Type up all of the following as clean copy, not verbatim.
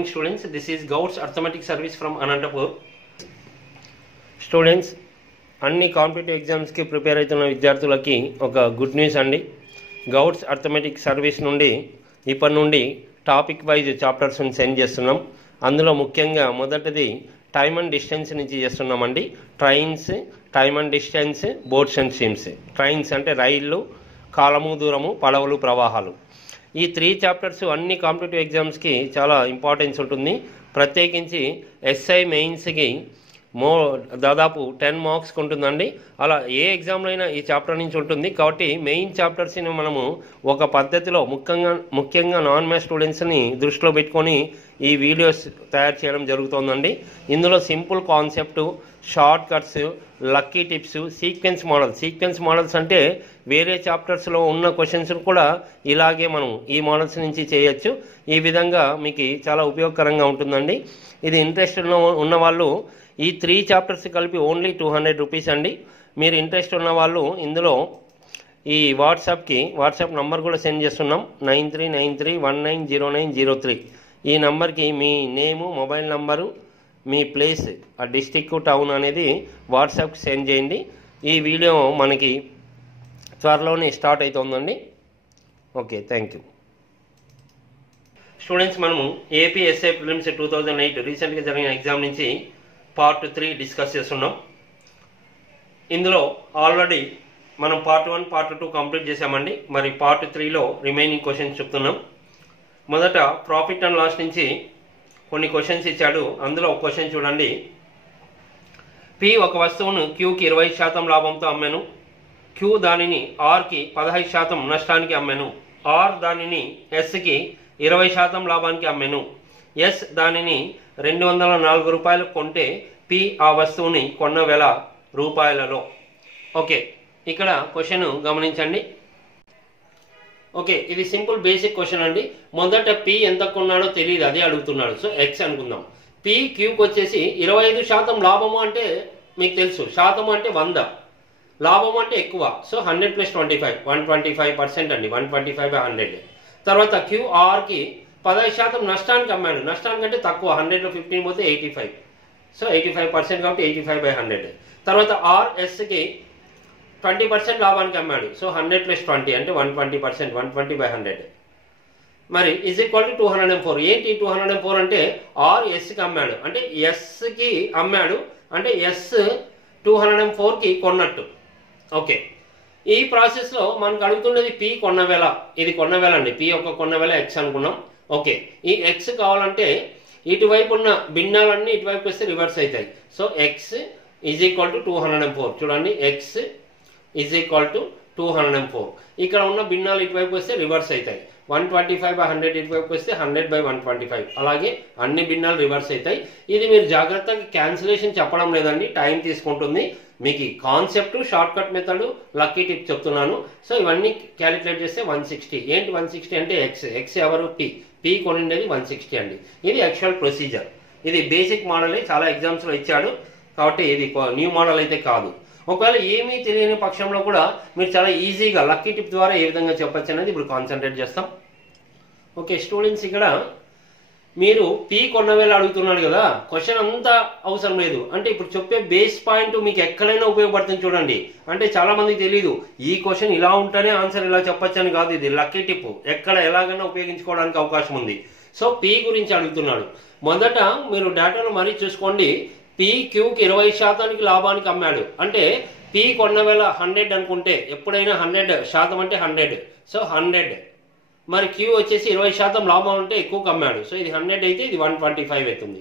morning students, this is Gauds Arithmetic Service from Anantapur. Students, అన్ని competitive ఎగ్జామ్స్కి prepare అవుతున్న విద్యార్థులకి ఒక గుడ్ న్యూస్ అండి. గౌడ్స్ అర్థమెటిక్ సర్వీస్ నుండి ఇప్పటి నుండి టాపిక్ వైజ్ చాప్టర్స్ని సెండ్ చేస్తున్నాం. అందులో ముఖ్యంగా మొదటిది టైమ్ అండ్ డిస్టెన్స్ నుంచి చేస్తున్నామండి. Trains, time and distance, boats and streams. Trains అంటే రైళ్ళు, కాలము దూరము, పడవలు, ప్రవాహాలు. ఈ 3 చాప్టర్స్ అన్ని కాంపిటేటివ్ ఎగ్జామ్స్కి చాలా ఇంపార్టెన్స్ ఉంటుంది. ప్రత్యేకించి ఎస్ఐ మెయిన్స్కి దాదాపు 10 మార్క్స్కి ఉంటుందండి. అలా ఏ ఎగ్జామ్లో అయినా ఈ చాప్టర్ నుంచి ఉంటుంది. కాబట్టి మెయిన్ చాప్టర్స్ని మనము ఒక పద్ధతిలో ముఖ్యంగా నాన్ మ్యాథ్స్ స్టూడెంట్స్ని దృష్టిలో పెట్టుకొని ఈ వీడియోస్ తయారు చేయడం జరుగుతుందండి. ఇందులో simple concept, short cuts, lucky tips, sequence models అంటే వేరే చాప్టర్స్లో ఉన్న క్వశ్చన్స్ కూడా ఇలాగే మనం ఈ మోడల్స్ నుంచి చేయొచ్చు. ఈ విధంగా మీకు చాలా ఉపయోగకరంగా ఉంటుందండి. ఇది ఇంట్రెస్ట్ ఉన్న వాళ్ళు ఈ 3 చాప్టర్స్ కలిపి ఓన్లీ 200 రూపీస్ అండి. మీరు ఇంట్రెస్ట్ ఉన్న వాళ్ళు ఇందులో ఈ వాట్సాప్ నంబర్ కూడా సెండ్ చేస్తున్నాం. 9393190903. ఈ నంబర్కి మీ నేము, మొబైల్ నంబరు, మీ ప్లేస్, ఆ డిస్టిక్, టౌన్ అనేది వాట్సాప్కి సెండ్ చేయండి. ఈ వీడియో మనకి త్వరలోనే స్టార్ట్ అవుతుందండి. Okay, thank you. స్టూడెంట్స్, మనము ఏపీఎస్ఐ ప్రిలిమ్స్ 2008 రీసెంట్గా జరిగిన ఎగ్జామ్ నుంచి పార్ట్ 3 డిస్కస్ చేస్తున్నాం. ఇందులో ఆల్రెడీ మనం పార్ట్ 1, పార్ట్ 2 కంప్లీట్ చేసామండి. మరి పార్ట్ 3లో రిమైనింగ్ క్వశ్చన్స్ చెప్తున్నాం. మొదట ప్రాఫిట్ అండ్ లాస్ నుంచి కొన్ని క్వశ్చన్స్ ఇచ్చాడు. అందులో ఒక క్వశ్చన్ చూడండి. పి ఒక వస్తువును క్యూకి 20% లాభంతో అమ్మాను. క్యూ దానిని ఆర్కి 15% నష్టానికి అమ్మాను. ఆర్ దానిని ఎస్కి 20% లాభానికి అమ్మాను. ఎస్ దానిని 204 రూపాయలకు కొంటే పి ఆ వస్తువుని కొన్న వేల రూపాయలలో. ఓకే, ఇక్కడ క్వశ్చన్ గమనించండి. ఓకే, ఇది సింపుల్ బేసిక్ క్వశ్చన్ అండి. మొదట పి ఎంత కొన్నాడో తెలియదు, అదే అడుగుతున్నాడు. సో ఎక్స్ అనుకుందాం. పి క్యూకి వచ్చేసి 25% లాభము అంటే మీకు తెలుసు, శాతము అంటే 100, లాభం అంటే ఎక్కువ. సో 100 + 25 125% అండి. 125/100. తర్వాత క్యూఆర్కి 15% నష్టానికి అమ్మాడు. నష్టానికి అంటే తక్కువ, 100లో 15 పోతే 85. సో 85% కాబట్టి 85/100. తర్వాత ఆర్ఎస్కి 20% లాభానికి అమ్మాడు. సో 100 + 20 అంటే 120%, 120/100. మరి = 204. ఏంటి 204 అంటే ఆర్ ఎస్కి అమ్మాడు, అంటే ఎస్కి అమ్మాడు, అంటే ఎస్ 204కి కొన్నట్టు. ఓకే, ఈ ప్రాసెస్లో మనకు అడుగుతున్నది పి కొన్న వేల. ఇది కొన్న వేల అండి. పి యొక్క కొన్న వేల ఎక్స్ అనుకున్నాం. ఓకే, ఈ ఎక్స్ కావాలంటే ఇటువైపు ఉన్న భిన్నాలన్నీ ఇటువైపు వస్తే రివర్స్ అవుతాయి. So X = 204. చూడండి, ఎక్స్ = 204. ఇక్కడ ఉన్న భిన్నాలు ఇటువైపు వస్తే రివర్స్ అవుతాయి. 125/100 ఇటువైపు వస్తే 100/125. అలాగే అన్ని భిన్నాలు రివర్స్ అవుతాయి. ఇది మీరు జాగ్రత్తగా క్యాన్సిలేషన్ చెప్పడం లేదండి, టైం తీసుకుంటుంది. మీకు concept, short cut method, lucky tip చెప్తున్నాను. సో ఇవన్నీ క్యాలిక్యులేట్ చేస్తే 160. ఏంటి 160 అంటే ఎక్స్ ఎవరు? పి కొనిండేది 160 అండి. ఇది యాక్చువల్ ప్రొసీజర్. ఇది బేసిక్ మోడలే, చాలా ఎగ్జామ్స్లో ఇచ్చాడు. కాబట్టి ఇది న్యూ మోడల్ అయితే కాదు. ఒకవేళ ఏమీ తెలియని పక్షంలో కూడా మీరు చాలా ఈజీగా లక్కీ టిప్ ద్వారా ఏ విధంగా చెప్పచ్చు అనేది ఇప్పుడు కాన్సన్ట్రేట్ చేస్తాం. ఓకే స్టూడెంట్స్, ఇక్కడ మీరు పి కొన్న వేల అడుగుతున్నాడు కదా, క్వశ్చన్ అంతా అవసరం లేదు. అంటే ఇప్పుడు చెప్పే బేస్ పాయింట్ మీకు ఎక్కడైనా ఉపయోగపడుతుంది చూడండి. అంటే చాలా మందికి తెలియదు ఈ క్వశ్చన్ ఇలా ఉంటేనే ఆన్సర్ ఇలా చెప్పచ్చు అని కాదు. ఇది లక్కీ టిప్, ఎక్కడ ఎలాగైనా ఉపయోగించుకోవడానికి అవకాశం ఉంది. సో పి గురించి అడుగుతున్నాడు. మొదట మీరు డేటాను మరీ చూసుకోండి. పి క్యూకి 20% లాభానికి అమ్మాడు. అంటే పి కొన్న వేల 100 అనుకుంటే, ఎప్పుడైనా 100% అంటే 100. సో 100. మరి క్యూ వచ్చేసి 20% లాభం అంటే ఎక్కువ అమ్మాడు. సో ఇది 100 అయితే ఇది 125 అవుతుంది.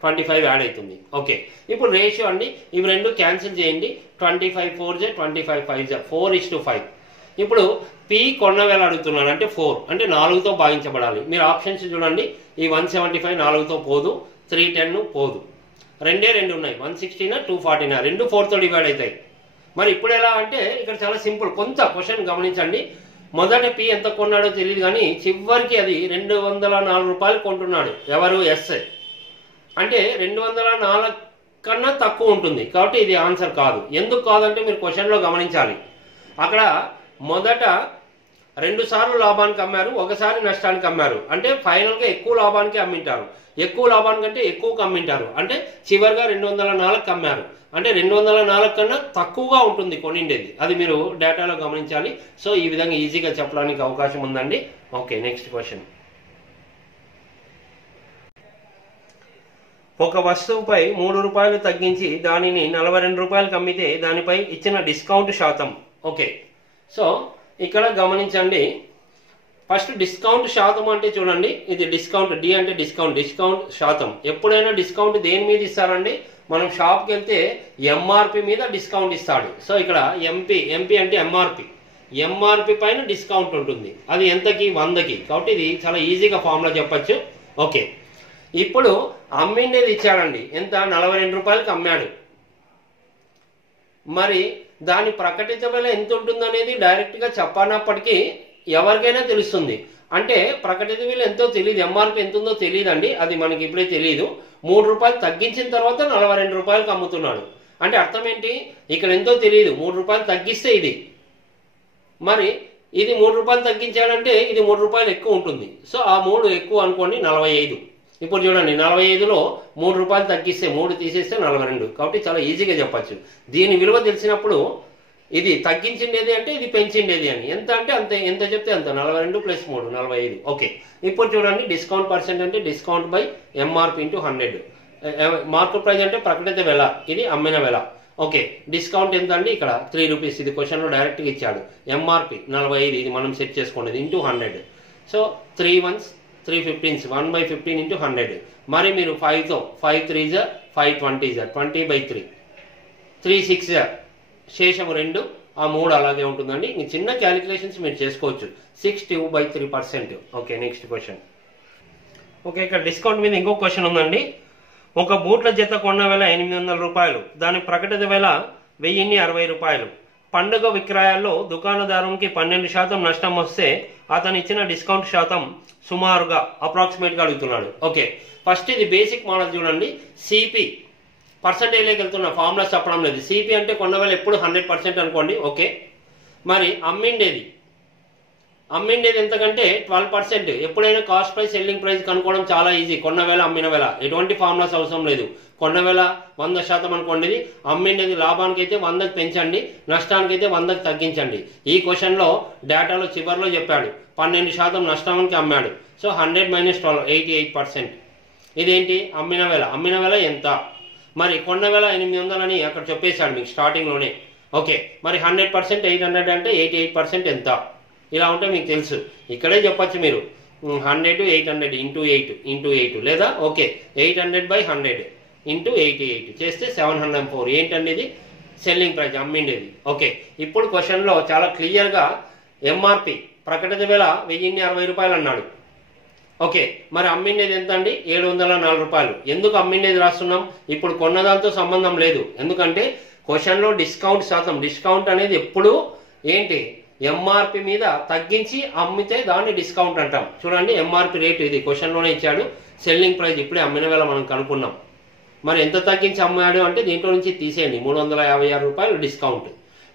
25 యాడ్ అవుతుంది. ఓకే, ఇప్పుడు రేషియో అండి. ఇవి రెండు క్యాన్సిల్ చేయండి. 25 4 25 5 4:5. ఇప్పుడు పి కొన్న వేల అడుగుతున్నాడు అంటే 4 అంటే 4తో భాగించబడాలి. మీరు ఆప్షన్స్ చూడండి. ఈ 175 4తో పోదు, 310 పోదు, 2 ఉన్నాయి. 160 240 రెండు 4తో డివైడ్ అవుతాయి. మరి ఇప్పుడు ఎలా అంటే ఇక్కడ చాలా సింపుల్. కొంత క్వశ్చన్ గమనించండి. మొదట పి ఎంత కొన్నాడో తెలియదు, కానీ చివరికి అది 204 రూపాయలు కొంటున్నాడు. ఎవరు? ఎస్. అంటే 204 కన్నా తక్కువ ఉంటుంది. కాబట్టి ఇది ఆన్సర్ కాదు. ఎందుకు కాదంటే మీరు క్వశ్చన్లో గమనించాలి. అక్కడ మొదట 2 సార్లు లాభానికి అమ్మారు, ఒకసారి నష్టానికి అమ్మారు అంటే ఫైనల్గా ఎక్కువ లాభానికి అమ్మింటారు. ఎక్కువ లాభానికంటే ఎక్కువకు అమ్మింటారు అంటే చివరిగా 204కి అమ్మారు అంటే 204 కన్నా తక్కువగా ఉంటుంది కొనిండేది. అది మీరు డేటాలో గమనించాలి. సో ఈ విధంగా ఈజీగా చెప్పడానికి అవకాశం ఉందండి. Okay, next question. ఒక వస్తువుపై 3 రూపాయలు తగ్గించి దానిని 42 రూపాయలకు అమ్మితే దానిపై ఇచ్చిన డిస్కౌంట్ శాతం. ఓకే, సో ఇక్కడ గమనించండి. ఫస్ట్ డిస్కౌంట్ శాతం అంటే చూడండి, ఇది డిస్కౌంట్, డి అంటే డిస్కౌంట్ శాతం. ఎప్పుడైనా డిస్కౌంట్ దేని మీద ఇస్తారండి? మనం షాప్కి వెళ్తే ఎంఆర్పి మీద డిస్కౌంట్ ఇస్తాడు. సో ఇక్కడ ఎంపీ అంటే ఎంఆర్పి పైన డిస్కౌంట్ ఉంటుంది. అది ఎంతకి? 100కి. కాబట్టి ఇది చాలా ఈజీగా ఫార్ములా చెప్పచ్చు. ఓకే, ఇప్పుడు అమ్మిండేది ఇచ్చాడండి, ఎంత? 42 రూపాయలకి అమ్మాడు. మరి దాని ప్రకటిత విల ఎంత ఉంటుంది అనేది డైరెక్ట్గా చెప్పనప్పటికీ ఎవరికైనా తెలుస్తుంది. అంటే ప్రకటిత విల ఎంతో తెలియదు, ఎంఆర్పి ఎంత ఉందో తెలియదండి, అది మనకి ఇప్పుడే తెలియదు. 3 రూపాయలు తగ్గించిన తర్వాత 42 రూపాయలకు అమ్ముతున్నాడు అంటే అర్థం ఏంటి? ఇక్కడ ఎంతో తెలియదు, 3 రూపాయలు తగ్గిస్తే ఇది, మరి ఇది 3 రూపాయలు తగ్గించాడంటే ఇది 3 రూపాయలు ఎక్కువ ఉంటుంది. సో ఆ 3 ఎక్కువ అనుకోండి, 45. ఇప్పుడు చూడండి, 45లో 3 రూపాయలు తగ్గిస్తే 3 తీసేస్తే 42. కాబట్టి చాలా ఈజీగా చెప్పచ్చు. దీని విలువ తెలిసినప్పుడు ఇది తగ్గించిండేది అంటే ఇది పెంచిండేది అని. ఎంత అంటే అంతే, ఎంత చెప్తే అంత. 42 + 3 45. ఓకే, ఇప్పుడు చూడండి, డిస్కౌంట్ పర్సెంట్ అంటే discount by MRP into 100. Market price అంటే ప్రకటిత వెల, ఇది అమ్మిన వెల. ఓకే, డిస్కౌంట్ ఎంత అండి? ఇక్కడ 3 రూపీస్. ఇది క్వశ్చన్లో డైరెక్ట్గా ఇచ్చాడు. ఎంఆర్పి 45, ఇది మనం సెట్ చేసుకోండి, into 100. So 3 1s 3 15s 1/15 into 100. మరి మీరు 5తో 5 3s 5 20s 20/3 3 6 శేషము 2, ఆ 3 అలాగే ఉంటుందండి. ఇంక చిన్న క్యాలిక్యులేషన్స్ మీరు చేసుకోవచ్చు. 62/3%. Okay, next question. ఓకే, ఇక్కడ డిస్కౌంట్ మీద ఇంకో క్వశ్చన్ ఉందండి. ఒక బూట్ల జత కొన్న వెల 800 రూపాయలు, దాని ప్రకటిత వెల 1060 రూపాయలు. పండుగ విక్రయాల్లో దుకాణదారునికి 12% నష్టం వస్తే అతను ఇచ్చిన డిస్కౌంట్ శాతం సుమారుగా అప్రాక్సిమేట్గా అడుగుతున్నాడు. ఓకే, ఫస్ట్ ఇది బేసిక్ మోడల్ చూడండి. సిపి పర్సంటేజ్లోకి వెళ్తున్న ఫార్ములా చెప్పడం లేదు. సిపి అంటే కొన్న వేళ ఎప్పుడు 100% అనుకోండి. ఓకే, మరి అమ్మిండేది ఎంతకంటే 12%. ఎప్పుడైనా కాస్ట్ ప్రైస్ సెల్లింగ్ ప్రైస్ కనుక్కోవడం చాలా ఈజీ. కొన్న వేళ అమ్మిన వేళ ఎటువంటి ఫార్ములాస్ అవసరం లేదు. కొన్న వేళ 100% అనుకోండి, అమ్మిండేది లాభానికి అయితే 100కి పెంచండి, నష్టానికి అయితే 100కి తగ్గించండి. ఈ క్వశ్చన్లో డేటాలో చివరిలో చెప్పాడు 12% నష్టానికి అమ్మాడు. సో 100 - 12 88%. ఇదేంటి? అమ్మిన వేళ ఎంత? మరి కొన్న వేళ 800 అని అక్కడ చెప్పేశాడు మీకు స్టార్టింగ్లోనే. ఓకే, మరి 100% 800 అంటే 88% ఎంత? ఇలా ఉంటే మీకు తెలుసు, ఇక్కడే చెప్పచ్చు మీరు 100 800 ఇంటూ 8 లేదా ఓకే 800/100 ఇంటూ 88 చేస్తే 704. ఏంటండి ఇది? Selling price, అమ్మిండేది. ఓకే, ఇప్పుడు క్వశ్చన్లో చాలా క్లియర్గా ఎంఆర్పి ప్రకటిత వేళ 1060 రూపాయలు అన్నాడు. ఓకే, మరి అమ్మిండేది ఎంత అండి? 704 రూపాయలు. ఎందుకు అమ్మిండేది రాస్తున్నాం? ఇప్పుడు కొన్నదాంతో సంబంధం లేదు. ఎందుకంటే క్వశ్చన్లో డిస్కౌంట్ శాతం, డిస్కౌంట్ అనేది ఎప్పుడు ఏంటి? ఎంఆర్పి మీద తగ్గించి అమ్మితే దాన్ని డిస్కౌంట్ అంటాం. చూడండి, ఎంఆర్పి రేటు ఇది క్వశ్చన్లోనే ఇచ్చాడు. సెల్లింగ్ ప్రైస్ ఇప్పుడే అమ్మిన వేళ మనం కనుక్కున్నాం. మరి ఎంత తగ్గించి అమ్మాడు అంటే దీంట్లో నుంచి తీసేయండి, 356 రూపాయలు డిస్కౌంట్.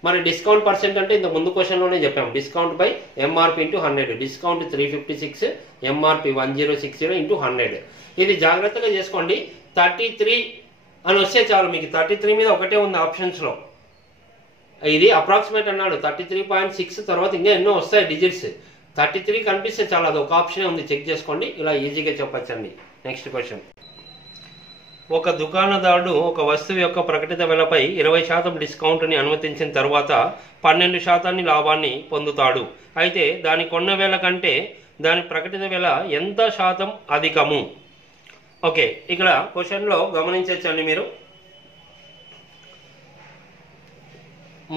మరి డిస్కౌంట్ పర్సెంట్ అంటే ఇంత ముందు క్వశ్చన్లోనే చెప్పాం, discount by MRP into 100. Discount 356, MRP 1060 into 100. ఇది జాగ్రత్తగా చేసుకోండి. 33 అని వస్తే చాలు మీకు. 33 మీద ఒకటే ఉంది ఆప్షన్స్లో. ఇది అప్రాక్సిమేట్ అన్నాడు. 33.6 తర్వాత ఇంకా ఎన్నో వస్తాయి డిజిట్స్. 33 కనిపిస్తే చాలా, అది ఒక ఆప్షనే ఉంది, చెక్ చేసుకోండి. ఇలా ఈజీగా చెప్పచ్చండి. Next question. ఒక దుకాణదారుడు ఒక వస్తువు యొక్క ప్రకటిత వెలపై 20% డిస్కౌంట్ని అనుమతించిన తర్వాత 12% లాభాన్ని పొందుతాడు. అయితే దాని కొన్న వేల కంటే దాని ప్రకటిత వెల ఎంత శాతం అధికము? ఓకే, ఇక్కడ క్వశ్చన్లో గమనించవచ్చండి మీరు.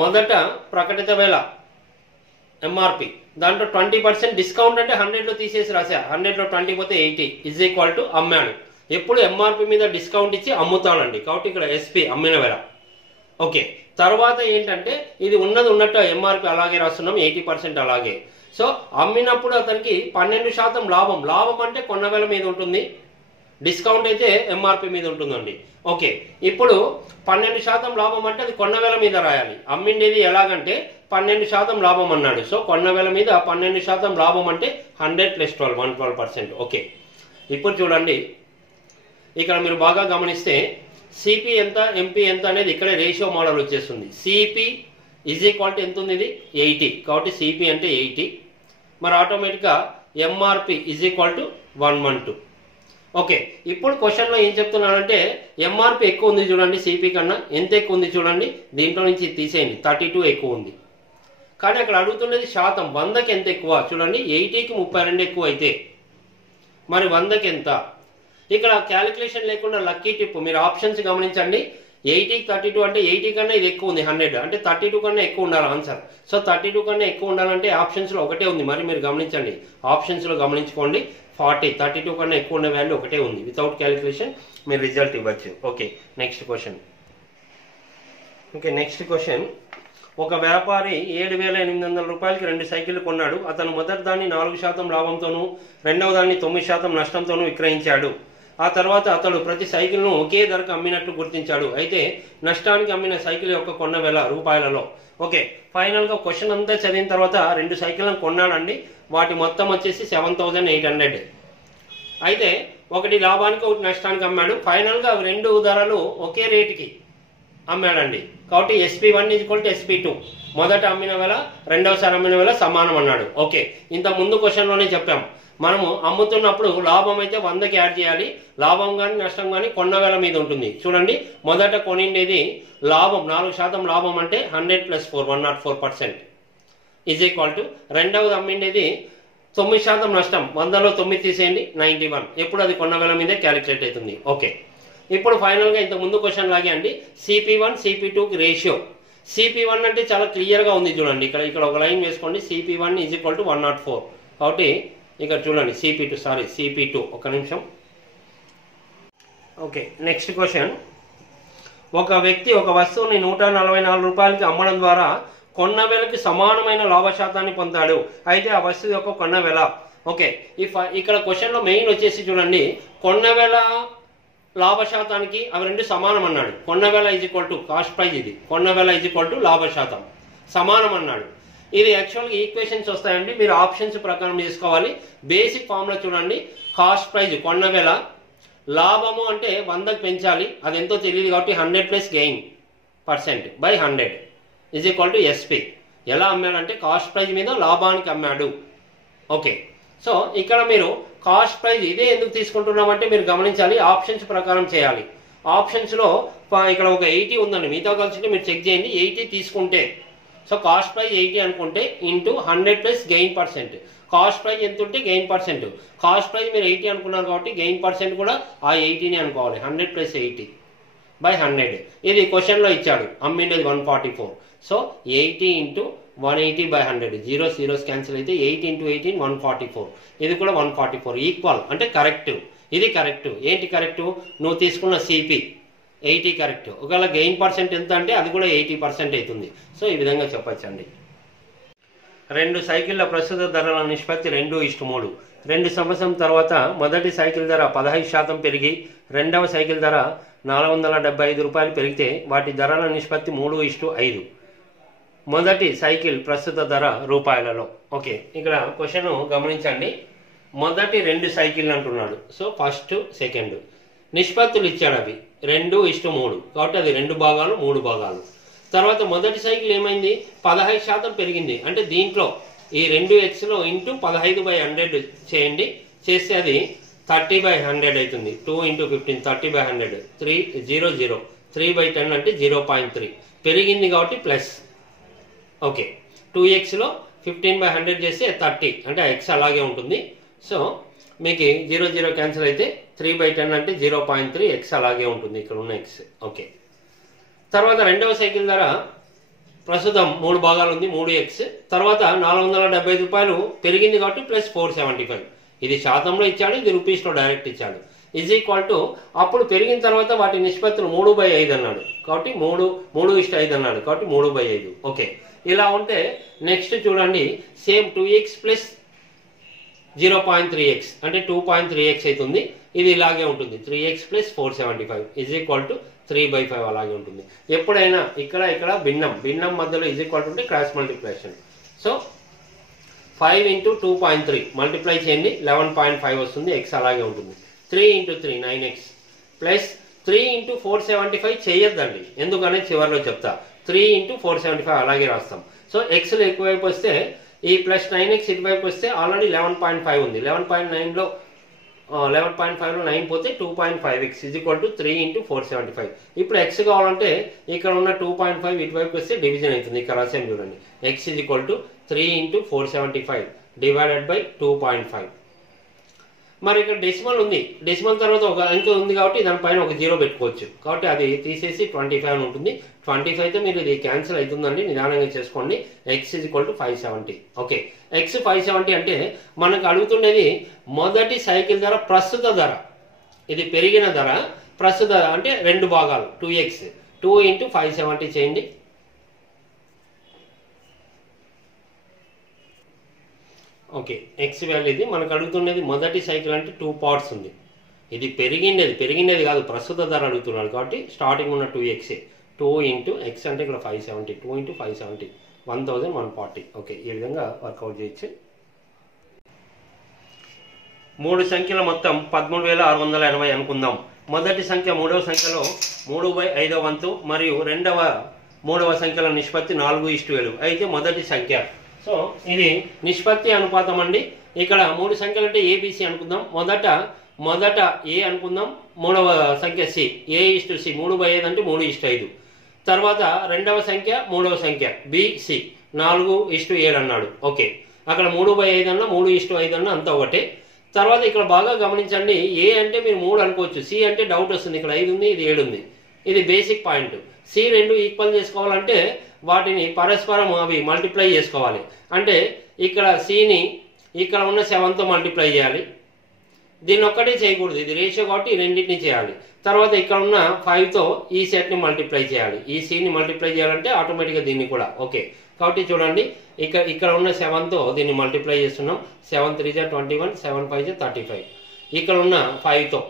మొదట ప్రకటిత వేల ఎంఆర్పి, దాంట్లో 20% డిస్కౌంట్ అంటే 100లో తీసేసి రాశా. 100లో 20 పోతే 80 = అమ్మాడు. ఎప్పుడు ఎంఆర్పి మీద డిస్కౌంట్ ఇచ్చి అమ్ముతాడండి. కాబట్టి ఇక్కడ ఎస్పి అమ్మిన వేల. ఓకే, తర్వాత ఏంటంటే ఇది ఉన్నది ఉన్నట్టు ఎంఆర్పి అలాగే రాస్తున్నాం, 80% అలాగే. సో అమ్మినప్పుడు అతనికి 12% లాభం. లాభం అంటే కొన్న వేల మీద ఉంటుంది. డిస్కౌంట్ అయితే ఎంఆర్పి మీద ఉంటుందండి. ఓకే, ఇప్పుడు 12% లాభం అంటే అది కొన్న వేల మీద రాయాలి. అమ్మిండేది ఎలాగంటే 12% లాభం అన్నాడు. సో కొన్న వేల మీద 12% లాభం అంటే 100 + 12 112%. ఓకే, ఇప్పుడు చూడండి ఇక్కడ మీరు బాగా గమనిస్తే సిపి ఎంత ఎంపీ ఎంత అనేది ఇక్కడే రేషియో మోడల్ వచ్చేస్తుంది. సిపి ఈజ్ ఈక్వల్ టు ఎంత ఉంది, ఇది 80. కాబట్టి సిపి అంటే 80. మరి ఆటోమేటిక్గా MRP is equal to 112. Okay, ఇప్పుడు క్వశ్చన్లో ఏం చెప్తున్నానంటే ఎంఆర్పి ఎక్కువ ఉంది చూడండి, సిపి కన్నా ఎంత ఎక్కువ ఉంది చూడండి, దీంట్లో నుంచి తీసేయండి, 32 ఎక్కువ ఉంది. కానీ అక్కడ అడుగుతున్నది శాతం, 100కి ఎంత ఎక్కువ చూడండి, 80కి 32 ఎక్కువ అయితే మరి 100కి ఎంత. ఇక్కడ క్యాలిక్యులేషన్ లేకుండా లక్కీ టిప్, మీరు ఆప్షన్స్ గమనించండి. 80కి 32 అంటే 80 కన్నా ఇది ఎక్కువ ఉంది, 100 అంటే 32 కన్నా ఎక్కువ ఉండాలి ఆన్సర్. సో 32 కన్నా ఎక్కువ ఉండాలంటే ఆప్షన్స్లో ఒకటే ఉంది. మరి మీరు గమనించండి, ఆప్షన్స్లో గమనించుకోండి, 40 32 కన్నా ఎక్కువ ఉన్న వాల్యూ ఒకటే ఉంది. వితౌట్ క్యాలిక్యులేషన్ మీరు రిజల్ట్ ఇవ్వచ్చు. Okay, next question. Okay, next question. ఒక వ్యాపారి 7,800 రూపాయలకి 2 సైకిళ్లు కొన్నాడు. అతను మొదటి దాన్ని 4% లాభంతోనూ రెండవ దాన్ని 9% నష్టంతోనూ విక్రయించాడు. ఆ తర్వాత అతడు ప్రతి సైకిల్ను ఒకే ధరకు అమ్మినట్లు గుర్తించాడు. అయితే నష్టానికి అమ్మిన సైకిల్ యొక్క కొన్న వేల రూపాయలలో. ఓకే, ఫైనల్గా క్వశ్చన్ అంతా చదివిన తర్వాత 2 సైకిళ్లను కొన్నాడండి. వాటి మొత్తం వచ్చేసి 7,800. అయితే ఒకటి లాభానికి ఒకటి నష్టానికి అమ్మాడు. ఫైనల్గా 2 ధరలు ఒకే రేటుకి అమ్మాడండి. కాబట్టి SP1 = SP2. మొదట అమ్మిన వేల రెండవసారి అమ్మిన వేల సమానం అన్నాడు. ఓకే, ఇంత ముందు క్వశ్చన్లోనే చెప్పాం, మనము అమ్ముతున్నప్పుడు లాభం అయితే 100కి యాడ్ చేయాలి. లాభం కానీ నష్టం కానీ కొన్న వేల మీద ఉంటుంది. చూడండి, మొదట కొనిండేది లాభం 4% లాభం అంటే 100 + 4 104% ఈజ్ ఈక్వల్ టు రెండవది అమ్మిండేది 9% నష్టం, 100లో 9 తీసేయండి 91. ఎప్పుడు అది కొన్న వేల మీదే క్యాలిక్యులేట్ అవుతుంది. ఓకే, ఇప్పుడు ఫైనల్గా ఇంత ముందు క్వశ్చన్ లాగే అండి, CP1 CP2కి రేషియో. CP1 అంటే చాలా క్లియర్గా ఉంది చూడండి, ఇక్కడ ఒక లైన్ వేసుకోండి, CP1 = 104. కాబట్టి ఇక్కడ చూడండి CP2 ఒక నిమిషం. Okay, next question. ఒక వ్యక్తి ఒక వస్తువుని 144 రూపాయలకి అమ్మడం ద్వారా కొన్న వేలకి సమానమైన లాభ శాతాన్ని పొందాడు. అయితే ఆ వస్తువు యొక్క కొన్న వేల. ఓకే, ఇక్కడ క్వశ్చన్లో మెయిన్ వచ్చేసి చూడండి, కొన్న వేల లాభ శాతానికి అవి రెండు సమానం అన్నాడు. కొన్న వేల = కాస్ట్ ప్రైజ్, ఇది కొన్న వేల = లాభ శాతం సమానం అన్నాడు. ఇది యాక్చువల్గా ఈక్వేషన్స్ వస్తాయండి, మీరు ఆప్షన్స్ ప్రకారం తీసుకోవాలి. బేసిక్ ఫార్ములా చూడండి, కాస్ట్ ప్రైజ్ కొన్న వేల, లాభము అంటే 100కి పెంచాలి, అది ఎంతో తెలియదు కాబట్టి 100 + గెయిన్ % / 100 = SP. ఎలా అమ్మాడంటే కాస్ట్ ప్రైజ్ మీద లాభానికి అమ్మాడు. ఓకే, సో ఇక్కడ మీరు కాస్ట్ ప్రైజ్ ఇదే ఎందుకు తీసుకుంటున్నామంటే మీరు గమనించాలి, ఆప్షన్స్ ప్రకారం చేయాలి. ఆప్షన్స్లో ఇక్కడ ఒక 80 ఉందండి, మిగతా కలిసి మీరు చెక్ చేయండి. 80 తీసుకుంటే, సో కాస్ట్ ప్రైజ్ 80 అనుకుంటే ఇంటూ 100 + గెయిన్ %. కాస్ట్ ప్రైజ్ ఎంత ఉంటే గెయిన్ %. కాస్ట్ ప్రైజ్ మీరు 80 అనుకున్నారు కాబట్టి గెయిన్ % కూడా ఆ 80ని అనుకోవాలి. 100 + 80 / 100. ఇది క్వశ్చన్లో ఇచ్చాడు, అమ్మిండేది 144. సో 80 × 180 / 100. 0 0 క్యాన్సిల్ అయితే 8 × 18 144. ఇది కూడా 144 ఈక్వల్ అంటే కరెక్ట్. ఇది కరెక్ట్. ఏంటి కరెక్ట్? నువ్వు తీసుకున్న CP 80 కరెక్ట్. ఒకవేళ గెయిన్ % ఎంత అంటే అది కూడా 80% అవుతుంది. సో ఈ విధంగా చెప్పచ్చండి. 2 సైకిళ్ల ప్రస్తుత ధరల నిష్పత్తి 2:3. 2 సంవత్సరం తర్వాత మొదటి సైకిల్ ధర 15% పెరిగి రెండవ సైకిల్ ధర 475 రూపాయలు పెరిగితే వాటి ధరల నిష్పత్తి 3:5. మొదటి సైకిల్ ప్రస్తుత ధర రూపాయలలో. ఓకే, ఇక్కడ క్వశ్చన్ గమనించండి, మొదటి 2 సైకిల్ అంటున్నాడు. సో ఫస్ట్ సెకండ్ నిష్పత్తులు ఇచ్చాడు, అవి 2:3. కాబట్టి అది 2 భాగాలు 3 భాగాలు. తర్వాత మొదటి సైకిల్ ఏమైంది, 15% పెరిగింది. అంటే దీంట్లో ఈ 2xలో ఇంటూ 15/100 చేయండి, చేస్తే అది 30/100 అవుతుంది. 2 × 15 30/100. 3 0 0 3/10 అంటే 0.3 పెరిగింది కాబట్టి ప్లస్. ఓకే, 2xలో 15/100 చేస్తే 30 అంటే x అలాగే ఉంటుంది. సో మీకు 0 0 క్యాన్సిల్ అయితే 3/10 అంటే 0.3 x అలాగే ఉంటుంది, ఇక్కడ ఉన్న x. ఓకే, తర్వాత రెండవ సైకిల్ ధర ప్రస్తుతం 3 భాగాలు ఉంది, 3x. తర్వాత 475 రూపాయలు పెరిగింది కాబట్టి +475. ఇది శాతంలో ఇచ్చాడు, ఇది రూపీస్లో డైరెక్ట్ ఇచ్చాడు. = అప్పుడు పెరిగిన తర్వాత వాటి నిష్పత్తులు 3/5 అన్నాడు కాబట్టి 3:5 అన్నాడు కాబట్టి 3/5. ఓకే, ఇలా ఉంటే నెక్స్ట్ చూడండి, సేమ్ 2x + 0.3x అంటే 2.3x అవుతుంది. ఇది ఇలాగే ఉంటుంది 3x + 475 = 3/5 అలాగే ఉంటుంది. ఎప్పుడైనా ఇక్కడ భిన్నం మధ్యలో ఉంటే క్రాస్ మల్టిప్లికేషన్. సో 5 × 2.3 మల్టిప్లై చేయండి 11.5 వస్తుంది. x అలాగే ఉంటుంది. 3 × 3 9x ప్లస్ 3 × 475 చేయొద్దండి, ఎందుకనే చివరిలో చెప్తా. 3 × 475 అలాగే రాస్తాం. సో ఎక్స్లో ఎక్కువైపు వస్తే ఈ ప్లస్ 9x ఇటువైపు వస్తే ఆల్రెడీ 11.5 ఉంది. 11.9లో 11.5లో 9 పోతే 2.5x = 3 × 475. ఇప్పుడు x కావాలంటే ఇక్కడ ఉన్న 2.5 ఇటువైపు వస్తే డివిజన్ అవుతుంది. ఇక్కడ రాసాం చూడండి, x = 3 × 475 / 2.5. మరి ఇక్కడ డెసిమల్ ఉంది, డెసిమల్ తర్వాత ఒక అంకె ఉంది కాబట్టి దానిపైన ఒక 0 పెట్టుకోవచ్చు. కాబట్టి అది తీసేసి 25 అని ఉంటుంది. 25తో మీరు ఇది క్యాన్సిల్ అవుతుందండి, నిదానంగా చేసుకోండి. x = 570. ఓకే, x 570 అంటే మనకు అడుగుతున్నది మొదటి సైకిల్ ధర ప్రస్తుత ధర. ఇది పెరిగిన ధర, ప్రస్తుత ధర అంటే 2 భాగాలు 2x 2 × 570 చేయండి. ఓకే, ఎక్స్ వాల్యూ ఇది మనకు అడుగుతున్నది మొదటి సైకిల్ అంటే 2 పార్ట్స్ ఉంది. ఇది పెరిగిండేది కాదు, ప్రస్తుత ధర అడుగుతున్నాడు కాబట్టి స్టార్టింగ్ ఉన్న 2x 2 × x అంటే ఇక్కడ 570 2 × 570 1140. ఓకే, ఈ విధంగా వర్కౌట్ చేయొచ్చు. 3 సంఖ్యల మొత్తం 13,680 అనుకుందాం. మొదటి సంఖ్య మూడవ సంఖ్యలో 3/5వ వంతు మరియు మూడవ సంఖ్యల నిష్పత్తి 4:7. అయితే మొదటి సంఖ్య, సో ఇది నిష్పత్తి అనుపాతం అండి. ఇక్కడ 3 సంఖ్యలు అంటే ఏబిసి అనుకుందాం. మొదట ఏ అనుకుందాం, మూడవ సంఖ్య సి, A:C 3/5 అంటే 3:5. తర్వాత రెండవ సంఖ్య మూడవ సంఖ్య బిసి 4:7 అన్నాడు. ఓకే, అక్కడ 3/5 అన్నా 3:5 అన్నా అంతా ఒకటే. తర్వాత ఇక్కడ బాగా గమనించండి, ఏ అంటే మీరు 3 అనుకోవచ్చు, సి అంటే డౌట్ వస్తుంది, ఇక్కడ 5 ఉంది ఇది 7 ఉంది. ఇది బేసిక్ పాయింట్. సి 2 ఈక్వల్ చేసుకోవాలంటే వాటిని పరస్పరం అవి మల్టిప్లై చేసుకోవాలి. అంటే ఇక్కడ సిని ఇక్కడ ఉన్న 7తో మల్టిప్లై చేయాలి. దీన్ని ఒక్కటే చేయకూడదు, ఇది రేషియో కాబట్టి ఈ రెండింటిని చేయాలి. తర్వాత ఇక్కడ ఉన్న 5తో ఈ సెట్ని మల్టిప్లై చేయాలి. ఈ సిని మల్టిప్లై చేయాలంటే ఆటోమేటిక్గా దీన్ని కూడా. ఓకే, కాబట్టి చూడండి ఇక్కడ ఉన్న 7తో దీన్ని మల్టిప్లై చేస్తున్నాం. 7 3 = 21 7 5 = 35. ఇక్కడ ఉన్న 5తో,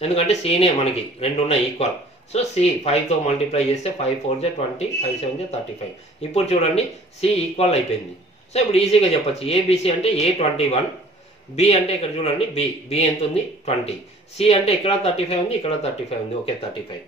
ఎందుకంటే సినే మనకి 2 ఉన్నాయి ఈక్వల్. సో సి 5తో మల్టిప్లై చేస్తే 5 4 = 20 5 7 = 35. ఇప్పుడు చూడండి సి ఈక్వల్ అయిపోయింది. సో ఇప్పుడు ఈజీగా చెప్పచ్చు, ఏబిసి అంటే ఏ 21, బి అంటే ఇక్కడ చూడండి బి ఎంత ఉంది 20, సి అంటే ఇక్కడ 35 ఉంది, ఇక్కడ 35 ఉంది. ఓకే, 35.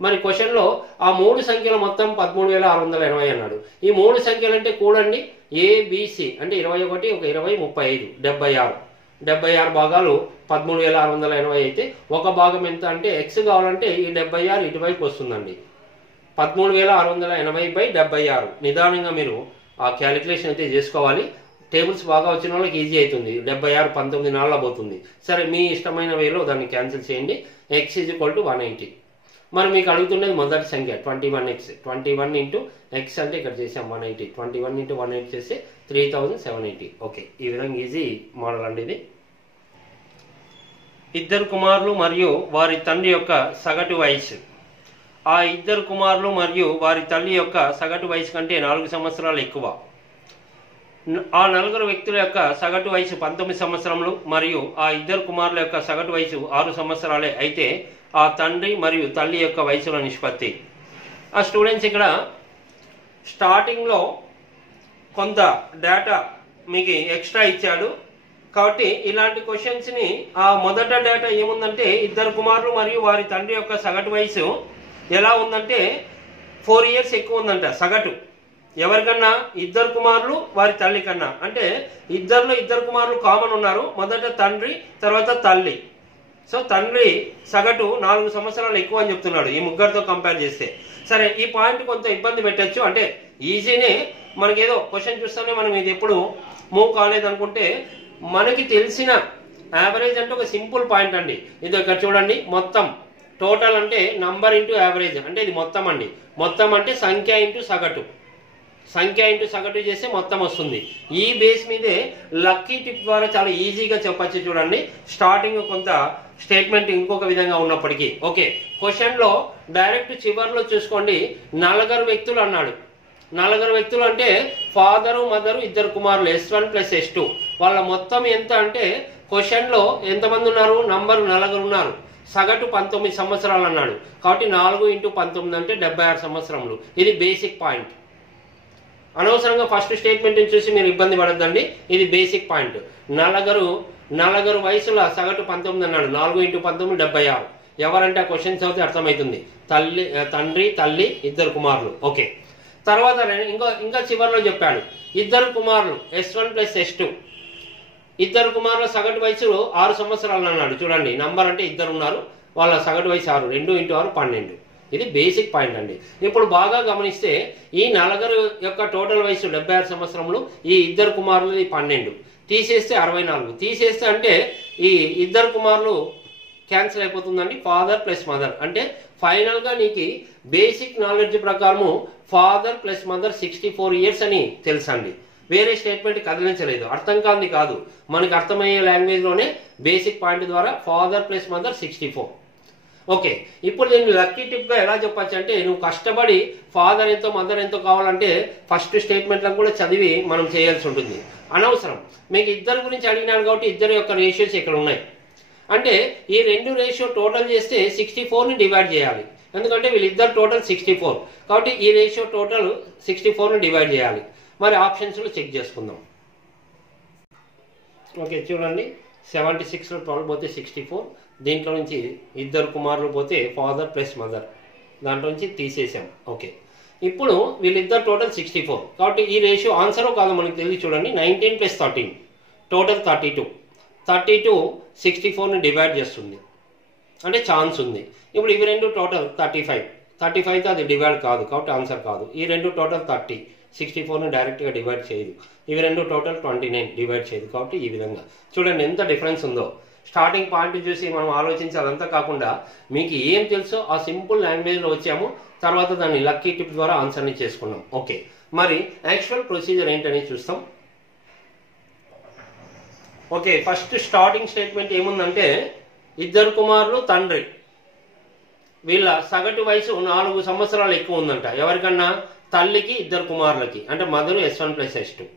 మరి క్వశ్చన్లో ఆ 3 సంఖ్యల మొత్తం 13,680 అన్నాడు. ఈ 3 సంఖ్యలు అంటే కూడండి, ఏబిసి అంటే 21 1 20 35 76 భాగాలు 13,680 అయితే ఒక భాగం ఎంత అంటే ఎక్స్ కావాలంటే ఈ 76 ఇటువైపు వస్తుందండి. 13,680/76. నిదానంగా మీరు ఆ క్యాలిక్యులేషన్ అయితే చేసుకోవాలి. టేబుల్స్ బాగా వచ్చిన వాళ్ళకి ఈజీ అవుతుంది. 76 19 నాళ్ళ పోతుంది. సరే, మీ ఇష్టమైన వేలో దాన్ని క్యాన్సిల్ చేయండి. x = 180. మరి మీకు అడుగుతున్నది మొదటి సంఖ్య 21x 21 × x అంటే ఇక్కడ చేసాం 180. 21 × 180 చేస్తే 3780. ఓకే, ఈ విధంగా ఈజీ మోడల్ అండి ఇది. ఇద్దరు కుమారులు మరియు వారి తండ్రి యొక్క సగటు వయసు. ఆ ఇద్దరు కుమారులు మరియు వారి తల్లి యొక్క సగటు వయసు కంటే 4 సంవత్సరాలు ఎక్కువ. ఆ 4 వ్యక్తుల యొక్క సగటు వయసు 19 సంవత్సరములు మరియు ఆ ఇద్దరు కుమారుల యొక్క సగటు వయసు 6 సంవత్సరాలే అయితే ఆ తండ్రి మరియు తల్లి యొక్క వయసుల నిష్పత్తి. ఆ స్టూడెంట్స్ ఇక్కడ స్టార్టింగ్లో కొంత డేటా మీకు ఎక్స్ట్రా ఇచ్చాడు కాబట్టి ఇలాంటి క్వశ్చన్స్ని ఆ మొదట డేటా ఏముందంటే ఇద్దరు కుమారులు మరియు వారి తండ్రి యొక్క సగటు వయసు ఎలా ఉందంటే 4 years ఎక్కువ ఉందంట సగటు. ఎవరికన్నా ఇద్దరు కుమారులు వారి తల్లి కన్నా, అంటే ఇద్దరు కుమారులు కామన్ ఉన్నారు, మొదట తండ్రి తర్వాత తల్లి. సో తండ్రి సగటు 4 సంవత్సరాలు ఎక్కువ అని చెప్తున్నాడు ఈ ముగ్గురితో కంపేర్ చేస్తే. సరే, ఈ పాయింట్ కొంత ఇబ్బంది పెట్టచ్చు, అంటే ఈజీనే. మనకేదో క్వశ్చన్ చూస్తేనే మనం ఇది ఎప్పుడు మూవ్ కాలేదనుకుంటే మనకి తెలిసిన యావరేజ్ అంటే ఒక సింపుల్ పాయింట్ అండి. ఇది ఇక్కడ చూడండి, మొత్తం టోటల్ అంటే నంబర్ ఇంటూ యావరేజ్ అంటే ఇది మొత్తం అండి. మొత్తం అంటే సంఖ్య ఇంటూ సగటు, సంఖ్య ఇంటూ సగటు చేస్తే మొత్తం వస్తుంది. ఈ బేస్ మీదే లక్కీ టిప్ ద్వారా చాలా ఈజీగా చెప్పచ్చు. చూడండి, స్టార్టింగ్ కొంత స్టేట్మెంట్ ఇంకొక విధంగా ఉన్నప్పటికీ ఓకే, క్వశ్చన్లో డైరెక్ట్ చివరిలో చూసుకోండి 4 వ్యక్తులు అన్నాడు. 4 వ్యక్తులు అంటే ఫాదరు మదరు ఇద్దరు కుమారులు S1 + S2 వాళ్ళ మొత్తం ఎంత అంటే క్వశ్చన్లో ఎంతమంది ఉన్నారు, నంబరు నలుగురు ఉన్నారు, సగటు 19 సంవత్సరాలు అన్నాడు. కాబట్టి 4 × 19 అంటే 76 సంవత్సరములు. ఇది బేసిక్ పాయింట్. అనవసరంగా ఫస్ట్ స్టేట్మెంట్ చూసి మీరు ఇబ్బంది పడద్దండి. ఇది బేసిక్ పాయింట్. నలుగురు వయసుల సగటు 19 అన్నాడు. 4 × 19 76. ఎవరంటే ఆ క్వశ్చన్ చదివితే అర్థమవుతుంది. తండ్రి తల్లి, 2 కుమారులు. ఓకే. తర్వాత ఇంకా చివరిలో చెప్పాడు, 2 కుమారులు S1 + S2. 2 కుమారుల సగటు వయసు 6 సంవత్సరాలు అన్నాడు. చూడండి, నంబర్ అంటే 2 ఉన్నారు, వాళ్ళ సగటు వయసు 6. 2 × 6 12. ఇది బేసిక్ పాయింట్ అండి. ఇప్పుడు బాగా గమనిస్తే ఈ నలుగురు యొక్క టోటల్ వయసు 76 సంవత్సరములు, ఈ 2 కుమారులు 12, తీసేస్తే 64. తీసేస్తే అంటే ఈ 2 కుమారులు క్యాన్సిల్ అయిపోతుందండి. ఫాదర్ ప్లస్ మదర్ అంటే ఫైనల్గా నీకు బేసిక్ నాలెడ్జ్ ప్రకారము ఫాదర్ ప్లస్ మదర్ 64 ఇయర్స్ అని తెలుసండి. వేరే స్టేట్మెంట్ కదిలించలేదు. అర్థం కాంది కాదు, మనకి అర్థమయ్యే లాంగ్వేజ్లోనే బేసిక్ పాయింట్ ద్వారా ఫాదర్ ప్లస్ మదర్ 64. ఓకే. ఇప్పుడు నేను లక్కీ టిప్గా ఎలా చెప్పచ్చు అంటే, నువ్వు కష్టపడి ఫాదర్ ఎంతో మదర్ ఎంతో కావాలంటే ఫస్ట్ స్టేట్మెంట్లను కూడా చదివి మనం చేయాల్సి ఉంటుంది. అనవసరం. మీకు 2 గురించి అడిగినాడు కాబట్టి 2 యొక్క రేషియోస్ ఇక్కడ ఉన్నాయి. అంటే ఈ 2 రేషియో టోటల్ చేస్తే 64ని డివైడ్ చేయాలి. ఎందుకంటే వీళ్ళిద్దరు టోటల్ 64. కాబట్టి ఈ రేషియో టోటల్ 64ని డివైడ్ చేయాలి. మరి ఆప్షన్స్లో చెక్ చేసుకుందాం. ఓకే, చూడండి, 76లో 12 పోతే 64. దీంట్లో నుంచి 2 కుమారులు పోతే ఫాదర్ ప్లస్ మదర్, దాంట్లో నుంచి తీసేసాం. ఓకే. ఇప్పుడు వీళ్ళిద్దరు టోటల్ 64. కాబట్టి ఈ రేషియో ఆన్సరో కాదో మనకు తెలియదు. చూడండి, 19 + 13 టోటల్ 32. 32 64ని డివైడ్ చేస్తుంది అంటే ఛాన్స్ ఉంది. ఇప్పుడు ఇవి 2 టోటల్ 35. 35తో అది డివైడ్ కాదు కాబట్టి ఆన్సర్ కాదు. ఈ 2 టోటల్ 30. 64ని డైరెక్ట్గా డివైడ్ చేయదు. ఇవి 2 టోటల్ 29 డివైడ్ చేయదు. కాబట్టి ఈ విధంగా చూడండి ఎంత డిఫరెన్స్ ఉందో. స్టార్టింగ్ పాయింట్ చూసి మనం ఆలోచించాలంతా కాకుండా మీకు ఏం తెలుసో ఆ సింపుల్ లాంగ్వేజ్లో వచ్చాము. తర్వాత దాన్ని లక్కీ టిప్ ద్వారా ఆన్సర్ని చేసుకున్నాం. ఓకే, మరి యాక్చువల్ ప్రొసీజర్ ఏంటని చూస్తాం. ఓకే, ఫస్ట్ స్టార్టింగ్ స్టేట్మెంట్ ఏముందంటే, 2 కుమారులు తండ్రి, వీళ్ళ సగటు వయసు 4 సంవత్సరాలు ఎక్కువ ఉందంట. ఎవరికన్నా? తల్లికి, 2 కుమారులకి. అంటే మదరు S1 + S2.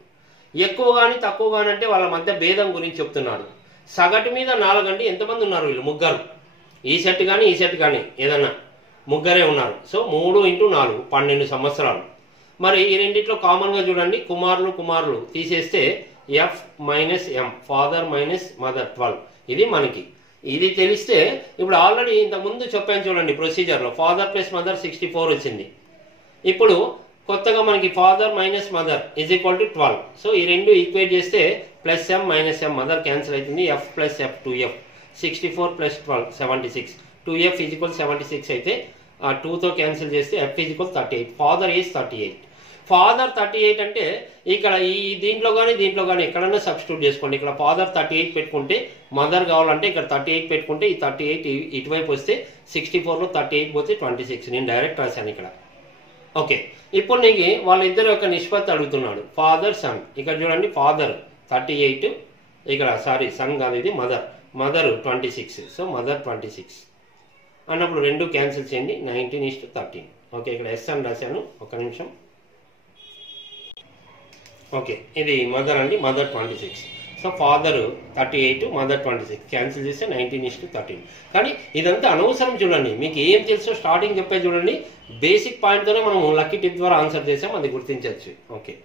ఎక్కువ కానీ తక్కువ కానీ అంటే వాళ్ళ మధ్య భేదం గురించి చెప్తున్నాడు. సగటు మీద 4 అంటే ఎంతమంది ఉన్నారు? వీళ్ళు 3. ఈ సెట్ కానీ ఈ సెట్ కానీ ఏదన్నా 3 ఉన్నారు. సో 3 × 4 12 సంవత్సరాలు. మరి ఈ రెండిట్లో కామన్గా చూడండి, కుమారులు తీసేస్తే F - M, ఫాదర్ - మదర్ 12. ఇది మనకి ఇది తెలిస్తే ఇప్పుడు ఆల్రెడీ ఇంతకుముందు చెప్పాను చూడండి ప్రొసీజర్లో, ఫాదర్ ప్లస్ మదర్ 64 వచ్చింది. ఇప్పుడు కొత్తగా మనకి ఫాదర్ - మదర్ = 12. సో ఈ రెండు ఈక్వేట్ చేస్తే +M - M, మదర్ క్యాన్సిల్ అవుతుంది. F + F 2F, 64 + 12 76. 2F = 76 అయితే 2తో క్యాన్సిల్ చేస్తే F = 38. Father is 38. ఫాదర్ 38 అంటే ఇక్కడ ఈ దీంట్లో కానీ ఎక్కడన్నా సబ్స్టిట్యూట్ చేసుకోండి. ఇక్కడ ఫాదర్ 38 పెట్టుకుంటే మదర్ కావాలంటే ఇక్కడ 38 పెట్టుకుంటే ఈ 38 ఇటువైపు వస్తే 64లో 38 పోతే 26. నేను డైరెక్ట్ రాశాను ఇక్కడ. ఓకే, ఇప్పుడు నీకు వాళ్ళిద్దరు యొక్క నిష్పత్తి అడుగుతున్నాడు. ఫాదర్ సన్, ఇక్కడ చూడండి ఫాదర్ 38, ఇక్కడ సన్ కాదు ఇది మదర్ 26. సో మదర్ 26 అన్నప్పుడు 2 క్యాన్సిల్ చేయండి. 19:13. ఓకే, ఇక్కడ ఎస్ అని రాశాను, ఒక నిమిషం. ఓకే, ఇది మదర్ అండి, mother 26. So father 38, mother 26 cancel చేస్తే 19:13. కానీ ఇదంతా అనవసరం. చూడండి, మీకు ఏం తెలుసో స్టార్టింగ్ చెప్పే చూడండి, బేసిక్ పాయింట్తోనే మనం లక్కీ టిప్ ద్వారా ఆన్సర్ చేసాం, అది గుర్తించవచ్చు. ఓకే,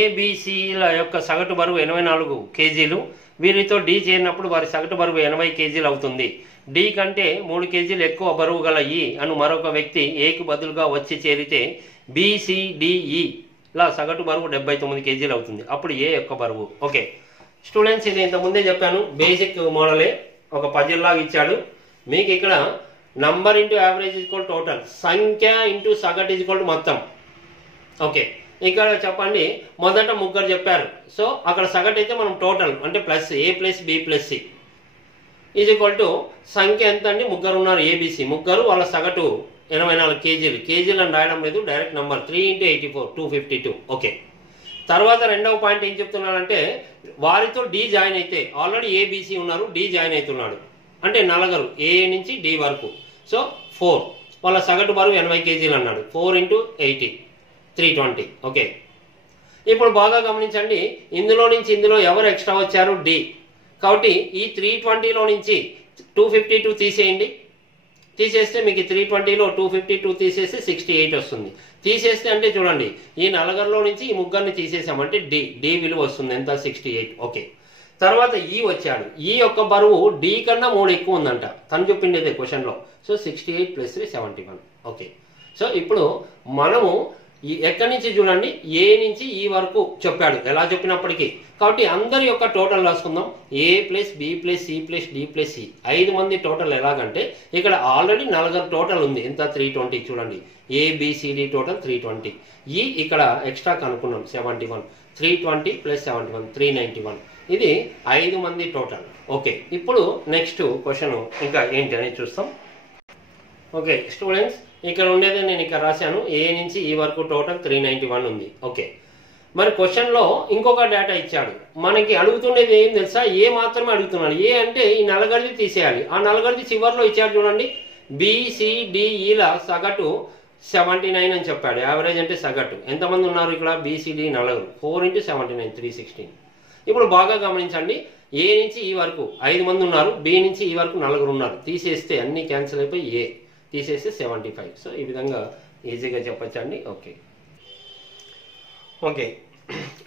ఏబిసిల యొక్క సగటు బరువు 84 కేజీలు. వీరితో డి చేరినప్పుడు వారి సగటు బరువు 80 కేజీలు అవుతుంది. డి కంటే 3 కేజీలు ఎక్కువ బరువు గల ఈ అను మరొక వ్యక్తి ఏకి బదులుగా వచ్చి చేరితే BCDEల సగటు బరువు 79 కేజీలు అవుతుంది. అప్పుడు ఏ యొక్క బరువు? ఓకే స్టూడెంట్స్, ఇది ఇంతకుముందే చెప్పాను, బేసిక్ మోడలే. ఒక పజిల్ లాగా ఇచ్చాడు మీకు. ఇక్కడ నంబర్ ఇంటూ యావరేజ్ = టోటల్, సంఖ్య ఇంటూ సగటు = మొత్తం. ఓకే, ఇక్కడ చెప్పండి, మొదట 3 చెప్పారు. సో అక్కడ సగటు అయితే మనం టోటల్ అంటే +A + B + C = సంఖ్య ఎంత అండి? 3 ఉన్నారు, ABC 3, వాళ్ళ సగటు 84 కేజీలు. కేజీలు అని రాయడం లేదు, డైరెక్ట్ నంబర్. 3 × 84 252. ఓకే, తర్వాత రెండవ పాయింట్ ఏం చెప్తున్నాడంటే, వారితో డి జాయిన్ అయితే, ఆల్రెడీ ABC ఉన్నారు, డి జాయిన్ అవుతున్నాడు అంటే 4 A నుంచి D వరకు. సో 4, వాళ్ళ సగటు బరువు 80 కేజీలు అన్నాడు. 4 × 80 320. ఓకే, ఇప్పుడు బాగా గమనించండి, ఇందులో నుంచి ఇందులో ఎవరు ఎక్స్ట్రా వచ్చారు? డి. కాబట్టి ఈ 320లో నుంచి 252 తీసేయండి. తీసేస్తే మీకు 320లో 252 తీసేస్తే 68 వస్తుంది. తీసేస్తే అంటే చూడండి, ఈ నలుగురిలో నుంచి ఈ ముగ్గురిని తీసేసామంటే డి విలువ వస్తుంది ఎంత? 68. ఓకే. తర్వాత ఈ వచ్చాడు, ఈ యొక్క బరువు డి కన్నా 3 ఎక్కువ ఉందంట, తను చెప్పిండేదే క్వశ్చన్లో. సో 68 + 3 71. ఓకే. సో ఇప్పుడు మనము ఎక్కడి నుంచి చూడండి, ఏ నుంచి ఈ వరకు చెప్పాడు ఎలా చెప్పినప్పటికీ. కాబట్టి అందరి యొక్క total రాసుకుందాం. A + B + C + D + C 5 మంది టోటల్. ఎలాగంటే ఇక్కడ ఆల్రెడీ 4 టోటల్ ఉంది ఎంత? 320. చూడండి, ABCD టోటల్ 320. ఈ ఇక్కడ ఎక్స్ట్రా కనుక్కున్నాం 71. 320 + 71 391. ఇది 5 మంది టోటల్. ఓకే. ఇప్పుడు నెక్స్ట్ క్వశ్చన్ ఇంకా ఏంటి అనేది చూస్తాం. ఓకే స్టూడెంట్స్, ఇక్కడ ఉండేది నేను ఇక్కడ రాశాను. ఏ నుంచి ఈ వరకు టోటల్ 391 ఉంది. ఓకే. మరి క్వశ్చన్లో ఇంకొక డేటా ఇచ్చాడు. మనకి అడుగుతుండేది ఏం తెలుసా? ఏ మాత్రమే అడుగుతున్నాడు. ఏ అంటే ఈ నలుగురిది తీసేయాలి. ఆ నలుగురిది చివరిలో ఇచ్చాడు చూడండి, BCDEల సగటు 79 అని చెప్పాడు. యావరేజ్ అంటే సగటు. ఎంతమంది ఉన్నారు ఇక్కడ? BCD నలుగురు. 4 × 79 316. ఇప్పుడు బాగా గమనించండి, ఏ నుంచి ఈ వరకు 5 మంది ఉన్నారు, బి నుంచి ఈ వరకు 4 ఉన్నారు. తీసేస్తే అన్ని క్యాన్సిల్ అయిపోయి ఏ తీసేస్తే 75. సో ఈ విధంగా ఈజీగా చెప్పచ్చండి. ఓకే. ఓకే.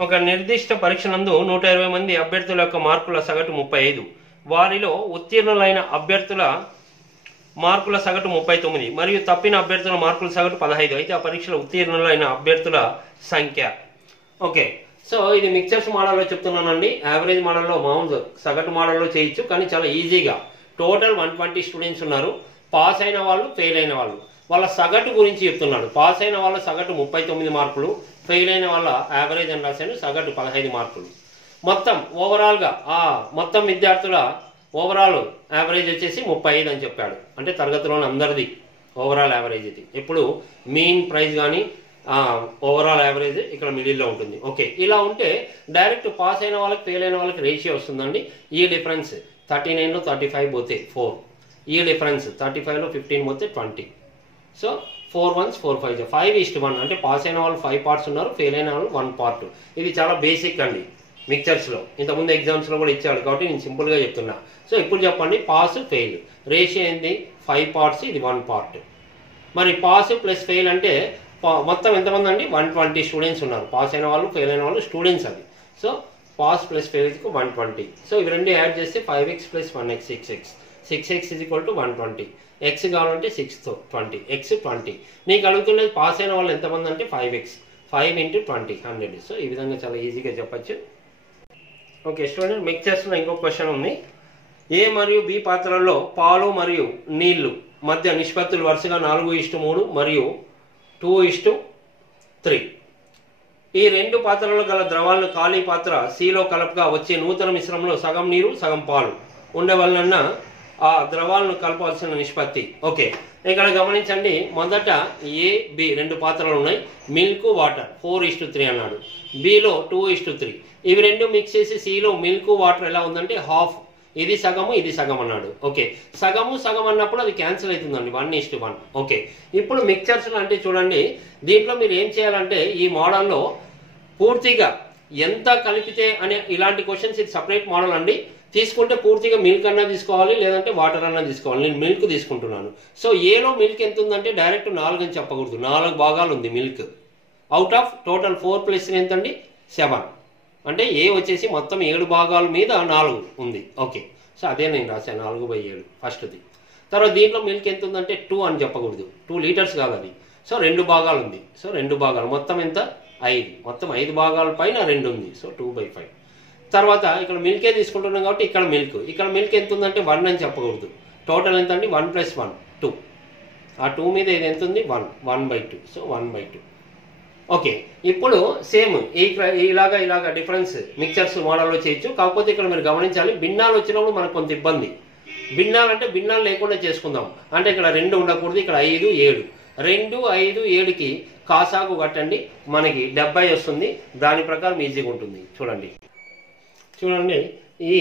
ఒక నిర్దిష్ట పరీక్ష నందు 120 మంది అభ్యర్థుల యొక్క మార్కుల సగటు 35. వారిలో ఉత్తీర్ణులైన అభ్యర్థుల మార్కుల సగటు 39 మరియు తప్పిన అభ్యర్థుల మార్కుల సగటు 15. అయితే ఆ పరీక్షలో ఉత్తీర్ణులైన అభ్యర్థుల సంఖ్య. ఓకే. సో ఇది మిక్చర్స్ మోడల్లో చెప్తున్నానండి. యావరేజ్ మోడల్లో మామూలు సగటు మోడల్లో చేయొచ్చు, కానీ చాలా ఈజీగా. టోటల్ 120 స్టూడెంట్స్ ఉన్నారు. పాస్ అయిన వాళ్ళు, ఫెయిల్ అయిన వాళ్ళు, వాళ్ళ సగటు గురించి చెప్తున్నాడు. పాస్ అయిన వాళ్ళ సగటు 39 మార్కులు, ఫెయిల్ అయిన వాళ్ళ యావరేజ్ అని రాశాను సగటు 15 మార్కులు. మొత్తం ఓవరాల్గా మొత్తం విద్యార్థుల ఓవరాల్ యావరేజ్ వచ్చేసి 35 అని చెప్పాడు. అంటే తరగతిలోని అందరిది ఓవరాల్ యావరేజ్ ఇది. ఇప్పుడు మీన్ ప్రైజ్ కానీ ఓవరాల్ యావరేజ్ ఇక్కడ మిడిల్లో ఉంటుంది. ఓకే. ఇలా ఉంటే డైరెక్ట్ పాస్ అయిన వాళ్ళకి, ఫెయిల్ అయిన వాళ్ళకి రేషియో వస్తుందండి. ఈ డిఫరెన్స్ 39లో 35 పోతే 4. ఈ డిఫరెన్స్ 35లో 15 పోతే 20. So 4 1s 4 5 5:1. అంటే పాస్ అయిన వాళ్ళు 5 పార్ట్స్ ఉన్నారు, ఫెయిల్ అయిన వాళ్ళు 1 పార్ట్. ఇది చాలా బేసిక్ అండి మిక్చర్స్లో. ఇంతకుముందు ఎగ్జామ్స్లో కూడా ఇచ్చాడు కాబట్టి నేను సింపుల్గా చెప్తున్నా. సో ఇప్పుడు చెప్పండి, పాస్ ఫెయిల్ రేషియో ఏంది? 5 పార్ట్స్, ఇది 1 పార్ట్. మరి పాస్ ప్లస్ ఫెయిల్ అంటే మొత్తం ఎంతమంది అండి? 120 స్టూడెంట్స్ ఉన్నారు. పాస్ అయిన వాళ్ళు, ఫెయిల్ అయిన వాళ్ళు స్టూడెంట్స్ అది. సో పాస్ ప్లస్ ఫెయిల్కి 120. సో ఇవి రెండు యాడ్ చేస్తే 5x + 1x 6x. 6x = 120. x కావాలంటే 6తో 20. x 20. నీకు అడుగుతున్నది పాస్ అయిన వాళ్ళు ఎంతమంది అంటే 5x. 5 × 20 100. సో ఈ విధంగా చాలా ఈజీగా చెప్పచ్చు. ఓకే స్టూడెంట్, మిక్చర్స్లో ఇంకో క్వశ్చన్ ఉంది. ఏ మరియు బి పాత్రల్లో పాలు మరియు నీళ్లు మధ్య నిష్పత్తులు వరుసగా 4:3 మరియు 2:3. ఈ రెండు పాత్రలలో గల ద్రవాలను ఖాళీ పాత్ర సిలో కలపగా వచ్చే నూతన మిశ్రమంలో సగం నీరు సగం పాలు ఉండవలన ఆ ద్రవాలను కలపాల్సిన నిష్పత్తి. ఓకే, ఇక్కడ గమనించండి. మొదట ఏ బి రెండు పాత్రలు ఉన్నాయి. మిల్క్ వాటర్ 4:3 అన్నాడు. బిలో 2:3. ఇవి రెండు మిక్స్ చేసి సిలో మిల్క్ వాటర్ ఎలా ఉందంటే హాఫ్. ఇది సగము ఇది సగం అన్నాడు. ఓకే, సగము సగం అన్నప్పుడు అది క్యాన్సిల్ అవుతుందండి 1:1. ఓకే, ఇప్పుడు మిక్చర్స్ అంటే చూడండి, దీంట్లో మీరు ఏం చేయాలంటే ఈ మోడల్లో పూర్తిగా ఎంత కలిపితే అనే ఇలాంటి క్వశ్చన్స్ ఇది సపరేట్ మోడల్ అండి. తీసుకుంటే పూర్తిగా మిల్క్ అన్నా తీసుకోవాలి, లేదంటే వాటర్ అన్నా తీసుకోవాలి. నేను మిల్క్ తీసుకుంటున్నాను. సో ఏలో మిల్క్ ఎంత ఉందంటే డైరెక్ట్ 4 అని చెప్పకూడదు. 4 భాగాలు ఉంది మిల్క్. అవుట్ ఆఫ్ టోటల్ 4 + 3 ఎంత అండి 7. అంటే ఏ వచ్చేసి మొత్తం 7 భాగాల మీద 4 ఉంది. ఓకే, సో అదే నేను రాశాను 4/7 ఫస్ట్ది. తర్వాత దీంట్లో మిల్క్ ఎంత ఉందంటే 2 అని చెప్పకూడదు. 2 లీటర్స్ కాదు అది. సో 2 భాగాలు ఉంది. సో 2 భాగాలు మొత్తం ఎంత 5. మొత్తం 5 భాగాల పైన 2 ఉంది. సో 2/5. తర్వాత ఇక్కడ మిల్కే తీసుకుంటున్నాం కాబట్టి ఇక్కడ మిల్క్ ఎంత ఉందంటే 1 అని చెప్పకూడదు. టోటల్ ఎంత అండి 1 + 1 2. ఆ 2 మీద ఇది ఎంత ఉంది 1/2. సో 1/2. ఓకే, ఇప్పుడు సేమ్ ఇలాగా డిఫరెన్స్ మిక్చర్స్ మోడల్లో చేయొచ్చు. కాకపోతే ఇక్కడ మీరు గమనించాలి, భిన్నాలు వచ్చినప్పుడు మనకు కొంత ఇబ్బంది. భిన్నాలు అంటే భిన్నాలు లేకుండా చేసుకుందాం. అంటే ఇక్కడ 2 ఉండకూడదు, ఇక్కడ 5 7. 2 5 7కి కాసాగు కట్టండి, మనకి 70 వస్తుంది. దాని ప్రకారం ఈజీగా ఉంటుంది. చూడండి ఈ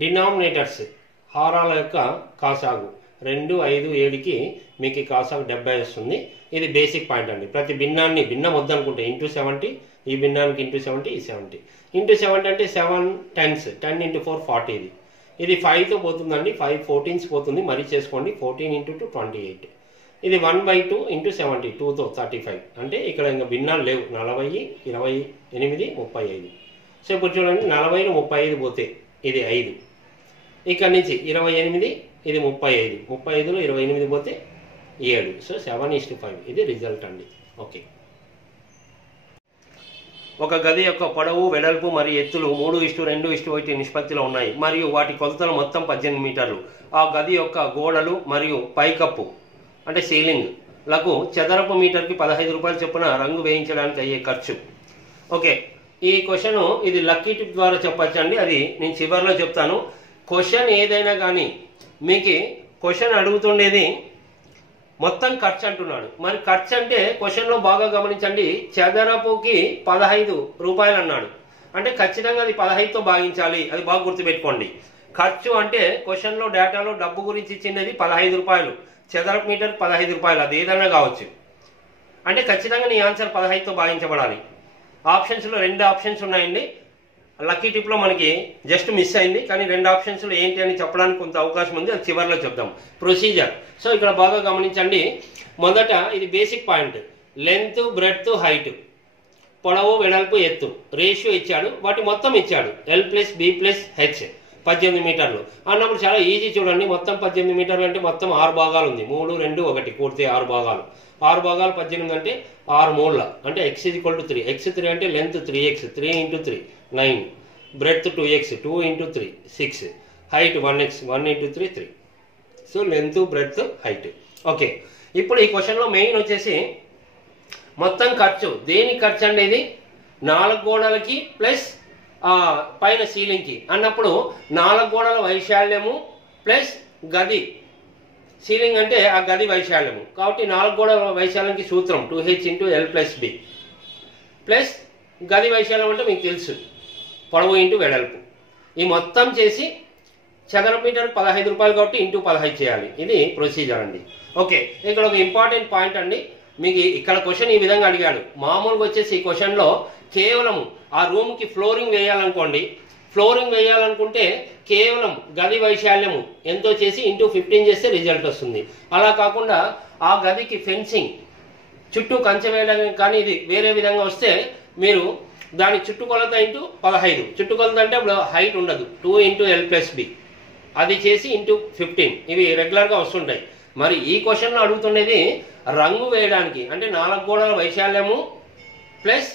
డినామినేటర్స్ హారాల యొక్క కాసాగు 2 5 7కి మీకు కాసాగు 70 వస్తుంది. ఇది బేసిక్ పాయింట్ అండి. ప్రతి భిన్నాన్ని భిన్నం వద్దనుకుంటే × 70 ఈ భిన్నానికి ఇంటూ 70 ఈ 70 ఇంటూ 70 అంటే 7 10s 10 ఇంటూ 4 40 ఇది 5తో పోతుందండి 5 14s పోతుంది మరి చేసుకోండి 14 ఇంటూ 2 28 ఇది 1/2 ఇంటూ 70 2తో 35 అంటే ఇక్కడ ఇంకా భిన్నాలు లేవు 40 28 35 సో ఇప్పుడు చూడండి 40లో 35 పోతే ఇది 5 ఇక్కడ నుంచి 28 ఇది 35 35లో 28 పోతే 7 సో 7:5 ఇది రిజల్ట్ అండి ఓకే ఒక గది యొక్క పొడవు వెడల్పు మరియు ఎత్తులు 3:2:1 నిష్పత్తిలో ఉన్నాయి మరియు వాటి కొలతలు మొత్తం 18 మీటర్లు ఆ గది యొక్క గోడలు మరియు పైకప్పు అంటే సీలింగ్ లకు చదరపు మీటర్కి 15 రూపాయలు చొప్పున రంగు వేయించడానికి అయ్యే ఖర్చు ఓకే ఈ క్వశ్చన్ ఇది లక్కీ టిప్ ద్వారా చెప్పచ్చండి అది నేను చివరిలో చెప్తాను క్వశ్చన్ ఏదైనా కానీ మీకు క్వశ్చన్ అడుగుతుండేది మొత్తం ఖర్చు అంటున్నాడు మరి ఖర్చు అంటే క్వశ్చన్లో బాగా గమనించండి చదరపుకి 15 రూపాయలు అన్నాడు అంటే ఖచ్చితంగా అది 15తో భాగించాలి అది బాగా గుర్తుపెట్టుకోండి ఖర్చు అంటే క్వశ్చన్లో డేటాలో డబ్బు గురించి ఇచ్చినది 15 రూపాయలు చదరపు మీటర్ 15 రూపాయలు అది ఏదైనా కావచ్చు అంటే ఖచ్చితంగా నీ ఆన్సర్ 15తో భాగించబడాలి ఆప్షన్స్లో 2 ఆప్షన్స్ ఉన్నాయండి లక్కీ టిప్లో మనకి జస్ట్ మిస్ అయింది కానీ 2 ఆప్షన్స్లో ఏంటి అని చెప్పడానికి కొంత అవకాశం ఉంది అది చివరిలో చెప్దాం ప్రొసీజర్ సో ఇక్కడ బాగా గమనించండి మొదట ఇది basic point length breadth height పొడవు వెడల్పు ఎత్తు రేషియో ఇచ్చాడు వాటి మొత్తం ఇచ్చాడు L+B+H 18 మీటర్లు అన్నప్పుడు చాలా ఈజీ చూడండి మొత్తం 18 మీటర్లు అంటే మొత్తం 6 భాగాలు ఉంది 3 2 1 పూర్తి 6 భాగాలు 6 భాగాలు 18 అంటే 6 మూల అంటే x = 3 x3 అంటే length 3x 3 × 3 9 breadth 2x 2 × 3 6 height 1x 1 × 3 3 so length breadth height okay ఇప్పుడు ఈ క్వశ్చన్లో మెయిన్ వచ్చేసి మొత్తం ఖర్చు దేని ఖర్చు అనేది 4 గోడలకి ప్లస్ పైన సీలింగ్కి అన్నప్పుడు 4 గోడల వైశాల్యము ప్లస్ గది సీలింగ్ అంటే ఆ గది వైశాల్యము కాబట్టి 4 గోడల వైశాల్యానికి సూత్రం 2h × L+B ప్లస్ గది వైశాల్యం అంటే మీకు తెలుసు పొడవు ఇంటూ వెడల్పు ఈ మొత్తం చేసి చదరపు మీటర్ 15 రూపాయలు కాబట్టి ఇంటూ 15 చేయాలి ఇది ప్రొసీజర్ అండి ఓకే ఇక్కడ ఒక ఇంపార్టెంట్ పాయింట్ అండి మీకు ఇక్కడ క్వశ్చన్ ఈ విధంగా అడిగాడు మామూలుగా వచ్చేసి ఈ క్వశ్చన్లో కేవలం ఆ రూమ్కి ఫ్లోరింగ్ వేయాలనుకోండి ఫ్లోరింగ్ వేయాలనుకుంటే కేవలం గది వైశాల్యము ఎంతో చేసి ఇంటూ 15 చేస్తే రిజల్ట్ వస్తుంది అలా కాకుండా ఆ గదికి ఫెన్సింగ్ చుట్టూ కంచె వేయడం కానీ ఇది వేరే విధంగా వస్తే మీరు దాని చుట్టుకొలత ఇంటూ 15 చుట్టుకొలత అంటే ఇప్పుడు హైట్ ఉండదు 2 × L+B అది చేసి ఇంటూ 15 ఇవి రెగ్యులర్గా వస్తుంటాయి మరి ఈ క్వశ్చన్లో అడుగుతుండేది రంగు వేయడానికి అంటే 4 గోడల వైశాల్యము ప్లస్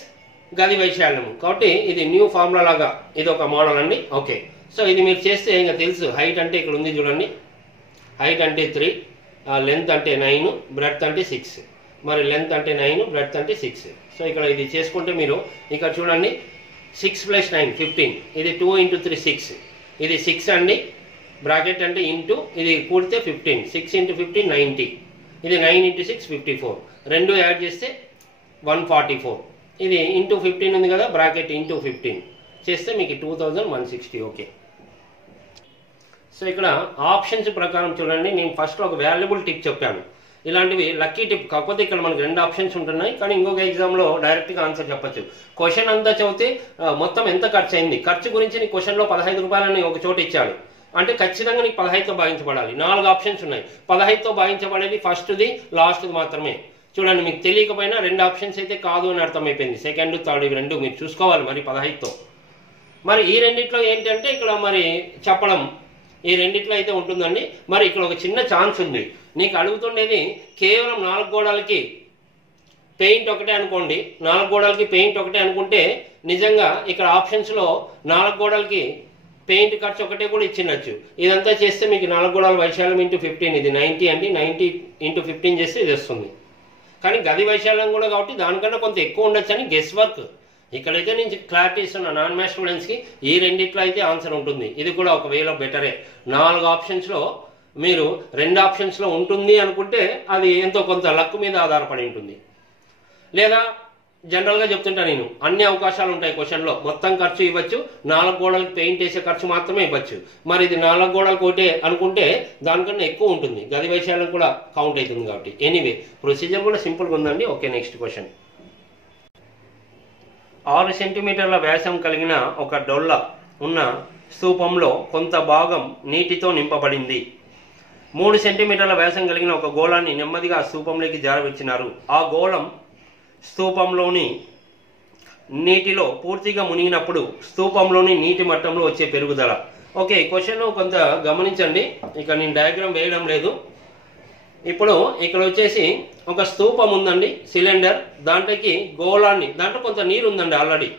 గది వైశాల్యము కాబట్టి ఇది న్యూ ఫార్ములా లాగా ఇది ఒక మోడల్ అండి ఓకే సో ఇది మీరు చేస్తే ఇంకా తెలుసు హైట్ అంటే ఇక్కడ ఉంది చూడండి హైట్ అంటే 3 లెంత్ అంటే 9 బ్రెడ్త్ అంటే 6 మరి లెంత్ అంటే 9 బ్రెడ్త్ అంటే 6 సో ఇక్కడ ఇది చేసుకుంటే మీరు ఇక్కడ చూడండి 6 + 9 15 ఇది 2 × 3 6 ఇది 6 అండి బ్రాకెట్ అంటే ఇంటూ ఇది కూడితే 15 6 × 15 90 ఇది 9 × 6 54 రెండు యాడ్ చేస్తే 144 ఇది ఇంటూ 15 ఉంది కదా బ్రాకెట్ ఇంటూ 15 చేస్తే మీకు 2160 ఓకే సో ఇక్కడ ఆప్షన్స్ ప్రకారం చూడండి నేను ఫస్ట్ ఒక వాల్యుబుల్ టిప్ చెప్పాను ఇలాంటివి లక్కీ టిప్ కాకపోతే ఇక్కడ మనకు 2 ఆప్షన్స్ ఉంటున్నాయి కానీ ఇంకొక ఎగ్జామ్లో డైరెక్ట్గా ఆన్సర్ చెప్పచ్చు క్వశ్చన్ అంతా చదివితే మొత్తం ఎంత ఖర్చు అయింది ఖర్చు గురించి నీ క్వశ్చన్లో 15 రూపాయలని ఒక చోట ఇచ్చాడు అంటే ఖచ్చితంగా నీకు 15తో భాగించబడాలి 4 ఆప్షన్స్ ఉన్నాయి 15తో భాగించబడేది ఫస్ట్ది లాస్ట్ది మాత్రమే చూడండి మీకు తెలియకపోయినా 2 ఆప్షన్స్ అయితే కాదు అని అర్థమైపోయింది సెకండ్ థర్డ్ ఇవి 2 మీరు చూసుకోవాలి మరి 15తో మరి ఈ రెండిట్లో ఏంటంటే ఇక్కడ మరి చెప్పడం ఈ రెండిట్లో అయితే ఉంటుందండి మరి ఇక్కడ ఒక చిన్న ఛాన్స్ ఉంది నీకు అడుగుతుండేది కేవలం 4 గోడలకి పెయింట్ ఒకటే అనుకోండి 4 గోడలకి పెయింట్ ఒకటే అనుకుంటే నిజంగా ఇక్కడ ఆప్షన్స్లో 4 గోడలకి పెయింట్ ఖర్చు ఒకటే కూడా ఇచ్చిండొచ్చు ఇదంతా చేస్తే మీకు 4 గోడల వైశాల్యం ఇంటూ 15 ఇది 90 అండి 90 × 15 చేస్తే ఇది వస్తుంది కానీ గది వైశాల్యం కూడా కాబట్టి దానికన్నా కొంత ఎక్కువ ఉండొచ్చు అని గెస్ వర్క్ ఇక్కడైతే నేను క్లారిటీ ఇస్తున్నా నాన్ మ్యాథ్స్ స్టూడెంట్స్కి ఈ రెండిట్లో అయితే ఆన్సర్ ఉంటుంది ఇది కూడా ఒక వేలో బెటరే 4 ఆప్షన్స్లో మీరు 2 ఆప్షన్స్లో ఉంటుంది అనుకుంటే అది ఎంతో కొంత లక్ మీద ఆధారపడి ఉంటుంది లేదా జనరల్గా చెప్తుంటా నేను అన్ని అవకాశాలు ఉంటాయి క్వశ్చన్లో మొత్తం ఖర్చు ఇవ్వచ్చు 4 గోడలకు పెయింట్ వేసే ఖర్చు మాత్రమే ఇవ్వచ్చు మరి ఇది 4 గోడలకు ఒకటే అనుకుంటే దానికన్నా ఎక్కువ ఉంటుంది గది వైశాల్యం కూడా కౌంట్ అవుతుంది కాబట్టి ఎనీవే ప్రొసీజర్ కూడా సింపుల్గా ఉందండి ఓకే నెక్స్ట్ క్వశ్చన్ 6 సెంటీమీటర్ల వ్యాసం కలిగిన ఒక డొల్ల ఉన్న స్తూపంలో కొంత భాగం నీటితో నింపబడింది. 3 సెంటీమీటర్ల వ్యాసం కలిగిన ఒక గోళాన్ని నెమ్మదిగా స్తూపంలోకి జారవిడిచినారు. ఆ గోళం స్తూపంలోని నీటిలో పూర్తిగా మునిగినప్పుడు స్తూపంలోని నీటి మట్టంలో వచ్చే పెరుగుదల. ఓకే, క్వశ్చన్ కొంత గమనించండి. ఇక్కడ నేను డయాగ్రామ్ వేయడం లేదు. ఇప్పుడు ఇక్కడ వచ్చేసి ఒక స్తూపం ఉందండి, సిలిండర్, దాంట్లోకి గోళాన్ని, దాంట్లో కొంత నీరు ఉందండి ఆల్రెడీ.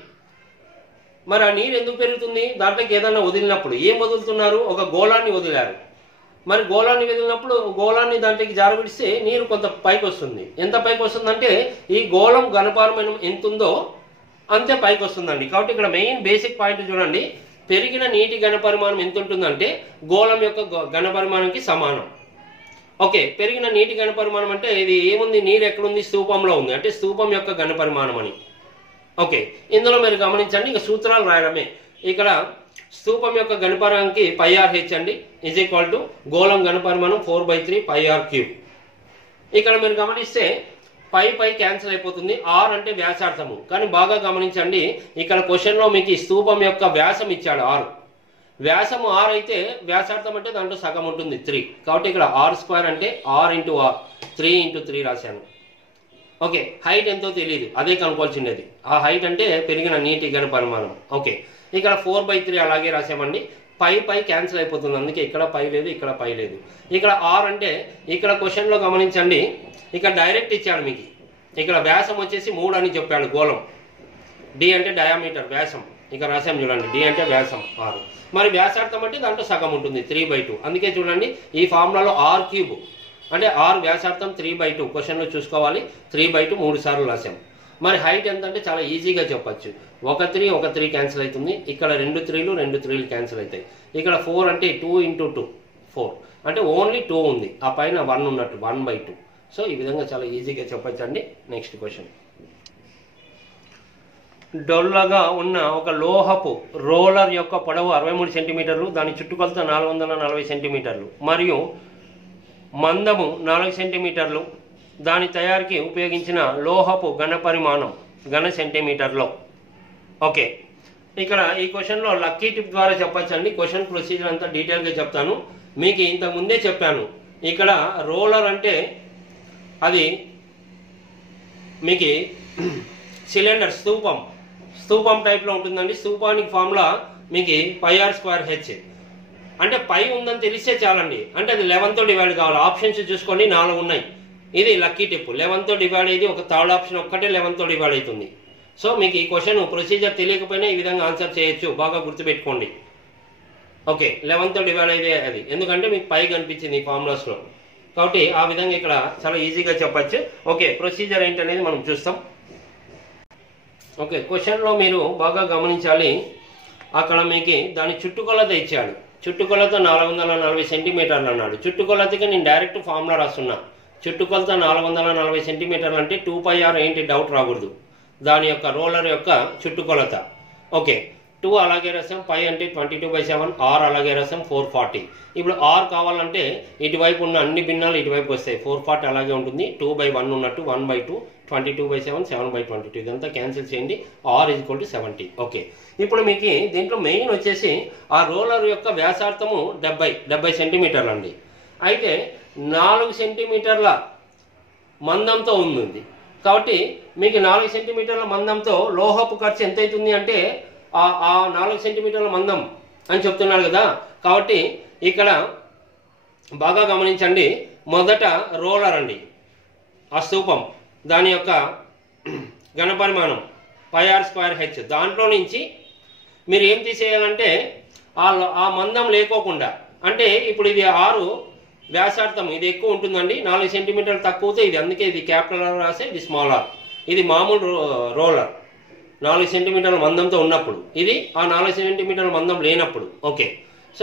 మరి ఆ నీరు ఎందుకు పెరుగుతుంది? దాంట్లోకి ఏదైనా వదిలినప్పుడు ఏం వదులుతున్నారు? ఒక గోళాన్ని వదిలారు. మరి గోళాన్ని వదిలినప్పుడు గోళాన్ని దాంట్లోకి జారవిడిస్తే నీరు కొంత పైకి వస్తుంది. ఎంత పైకి వస్తుందంటే ఈ గోళం ఘనపరిమాణం ఎంత ఉందో అంతే పైకి వస్తుందండి. కాబట్టి ఇక్కడ మెయిన్ బేసిక్ పాయింట్ చూడండి, పెరిగిన నీటి ఘనపరిమాణం ఎంత ఉంటుందంటే గోళం యొక్క ఘనపరిమాణంకి సమానం. ఓకే, పెరిగిన నీటి ఘనపరిమాణం అంటే ఇది ఏముంది? నీరు ఎక్కడుంది? స్తూపంలో ఉంది, అంటే స్తూపం యొక్క ఘనపరిమాణం అని. ఓకే, ఇందులో మీరు గమనించండి, ఇక సూత్రాలు రాయడమే. ఇక్కడ స్తూపం యొక్క ఘనపరిమాణానికి πRh అండి ఈజ్ ఈక్వల్ టు గోళం ఘనపరిమాణం 4/3 πr³. ఇక్కడ మీరు గమనిస్తే పై క్యాన్సిల్ అయిపోతుంది. r అంటే వ్యాసార్థము. కానీ బాగా గమనించండి, ఇక్కడ క్వశ్చన్లో మీకు ఈ స్తూపం యొక్క వ్యాసం ఇచ్చాడు r. వ్యాసము r అయితే వ్యాసార్థం అంటే దాంట్లో సగం ఉంటుంది 3. కాబట్టి ఇక్కడ r² అంటే r ఇంటూ r, 3 ఇంటూ 3 రాశాను. ఓకే, హైట్ ఎంతో తెలియదు, అదే కనుక్కోవాల్సిండేది. ఆ హైట్ అంటే పెరిగిన నీటి ఘనపరిమాణం. ఓకే, ఇక్కడ 4/3 అలాగే రాసామండి. పై క్యాన్సిల్ అయిపోతుంది, అందుకే ఇక్కడ పై లేదు, ఇక్కడ పై లేదు. ఇక్కడ r అంటే ఇక్కడ క్వశ్చన్లో గమనించండి, ఇక్కడ డైరెక్ట్ ఇచ్చాడు మీకు. ఇక్కడ వ్యాసం వచ్చేసి 3 అని చెప్పాడు గోళం. d అంటే డయామీటర్, వ్యాసం. ఇక్కడ రాసాం చూడండి, d అంటే వ్యాసం 6. మరి వ్యాసార్థం అంటే దాంట్లో సగం ఉంటుంది 3/2. అందుకే చూడండి ఈ ఫార్ములాలో r³ అంటే r వ్యాసార్థం 3/2 క్వశ్చన్లో చూసుకోవాలి. 3/2 3 సార్లు రాసాం. మరి హైట్ ఎంత అంటే చాలా ఈజీగా చెప్పచ్చు. 1 3 క్యాన్సిల్ అవుతుంది. ఇక్కడ 2 3 క్యాన్సిల్ అవుతాయి. ఇక్కడ 4 అంటే 2 ఇంటూ 2 4 అంటే ఓన్లీ 2 ఉంది, ఆ పైన 1 ఉన్నట్టు 1/2. సో ఈ విధంగా చాలా ఈజీగా చెప్పచ్చు అండి. నెక్స్ట్ క్వశ్చన్, డొల్లగా ఉన్న ఒక లోహపు రోలర్ యొక్క పొడవు 63 సెంటీమీటర్లు, దాని చుట్టుకొలత 440 సెంటీమీటర్లు మరియు మందము 4 సెంటీమీటర్లు. దాని తయారీకి ఉపయోగించిన లోహపు ఘనపరిమాణం ఘన సెంటీమీటర్లో. ఓకే, ఇక్కడ ఈ క్వశ్చన్లో లక్కీ టిప్ ద్వారా చెప్పచ్చండి. క్వశ్చన్ ప్రొసీజర్ అంతా డీటెయిల్గా చెప్తాను. మీకు ఇంతకు ముందే చెప్పాను, ఇక్కడ రోలర్ అంటే అది మీకు సిలిండర్, స్తూపం టైప్లో ఉంటుందండి. స్తూపానికి ఫార్ములా మీకు πr²h అంటే పై ఉందని తెలిస్తే చాలండి. అంటే అది 11తో డివైడ్ కావాలి. ఆప్షన్స్ చూసుకోండి, 4 ఉన్నాయి. ఇది లక్కీ టిప్. 11తో డివైడ్ అయ్యి ఒక థర్డ్ ఆప్షన్ ఒక్కటే 11తో డివైడ్ అవుతుంది. సో మీకు ఈ క్వశ్చన్ ప్రొసీజర్ తెలియకపోయినా ఈ విధంగా ఆన్సర్ చేయొచ్చు, బాగా గుర్తుపెట్టుకోండి. ఓకే, 11తో డివైడ్ అయితే అది, ఎందుకంటే మీకు పై కనిపించింది ఈ ఫార్ములాస్లో. కాబట్టి ఆ విధంగా ఇక్కడ చాలా ఈజీగా చెప్పచ్చు. ఓకే, ప్రొసీజర్ ఏంటనేది మనం చూస్తాం. ఓకే, క్వశ్చన్లో మీరు బాగా గమనించాలి, అక్కడ మీకు దాని చుట్టుకొలత ఇచ్చాడు. చుట్టుకొలత 440 సెంటీమీటర్లు అన్నాడు. చుట్టుకొలతకి నేను డైరెక్ట్ ఫార్ములా రాస్తున్నా. చుట్టుకొలత 440 సెంటీమీటర్లు అంటే 2πr ఏంటి డౌట్ రాకూడదు. దాని యొక్క రోలర్ యొక్క చుట్టుకొలత. ఓకే, 2 అలాగే రాసాం, పై అంటే 22/7, r అలాగే రాసాం 440. ఇప్పుడు r కావాలంటే ఇటువైపు ఉన్న అన్ని భిన్నాలు ఇటువైపు వస్తాయి. 440 అలాగే ఉంటుంది, 2/1 ఉన్నట్టు 1/2, 22/7, 7/22. ఇదంతా క్యాన్సిల్ చేయండి. r = 70. ఓకే, ఇప్పుడు మీకు దీంట్లో మెయిన్ వచ్చేసి ఆ రోలర్ యొక్క వ్యాసార్థము 70 సెంటీమీటర్లు అండి. అయితే 4 సెంటీమీటర్ల మందంతో ఉంది. కాబట్టి మీకు 4 సెంటీమీటర్ల మందంతో లోహపు ఖర్చు ఎంత అవుతుంది అంటే ఆ 4 సెంటీమీటర్ల మందం అని చెప్తున్నాడు కదా. కాబట్టి ఇక్కడ బాగా గమనించండి, మొదట రోలర్ అండి, ఆ స్తూపం, దాని యొక్క ఘనపరిమాణం πr²h. దాంట్లో నుంచి మీరు ఏం తీసేయాలంటే ఆ మందం లేకోకుండా, అంటే ఇప్పుడు ఇది 6 వ్యాసార్థం, ఇది ఎక్కువ ఉంటుందండి. 4 సెంటీమీటర్లు తక్కువతో ఇది, అందుకే ఇది క్యాపిటల్ ఆర్ రాసే, ఇది స్మాల్ ఆర్. ఇది మామూలు రోలర్ 4 సెంటీమీటర్ల మందంతో ఉన్నప్పుడు, ఇది ఆ 4 సెంటీమీటర్ల మందం లేనప్పుడు. ఓకే, సో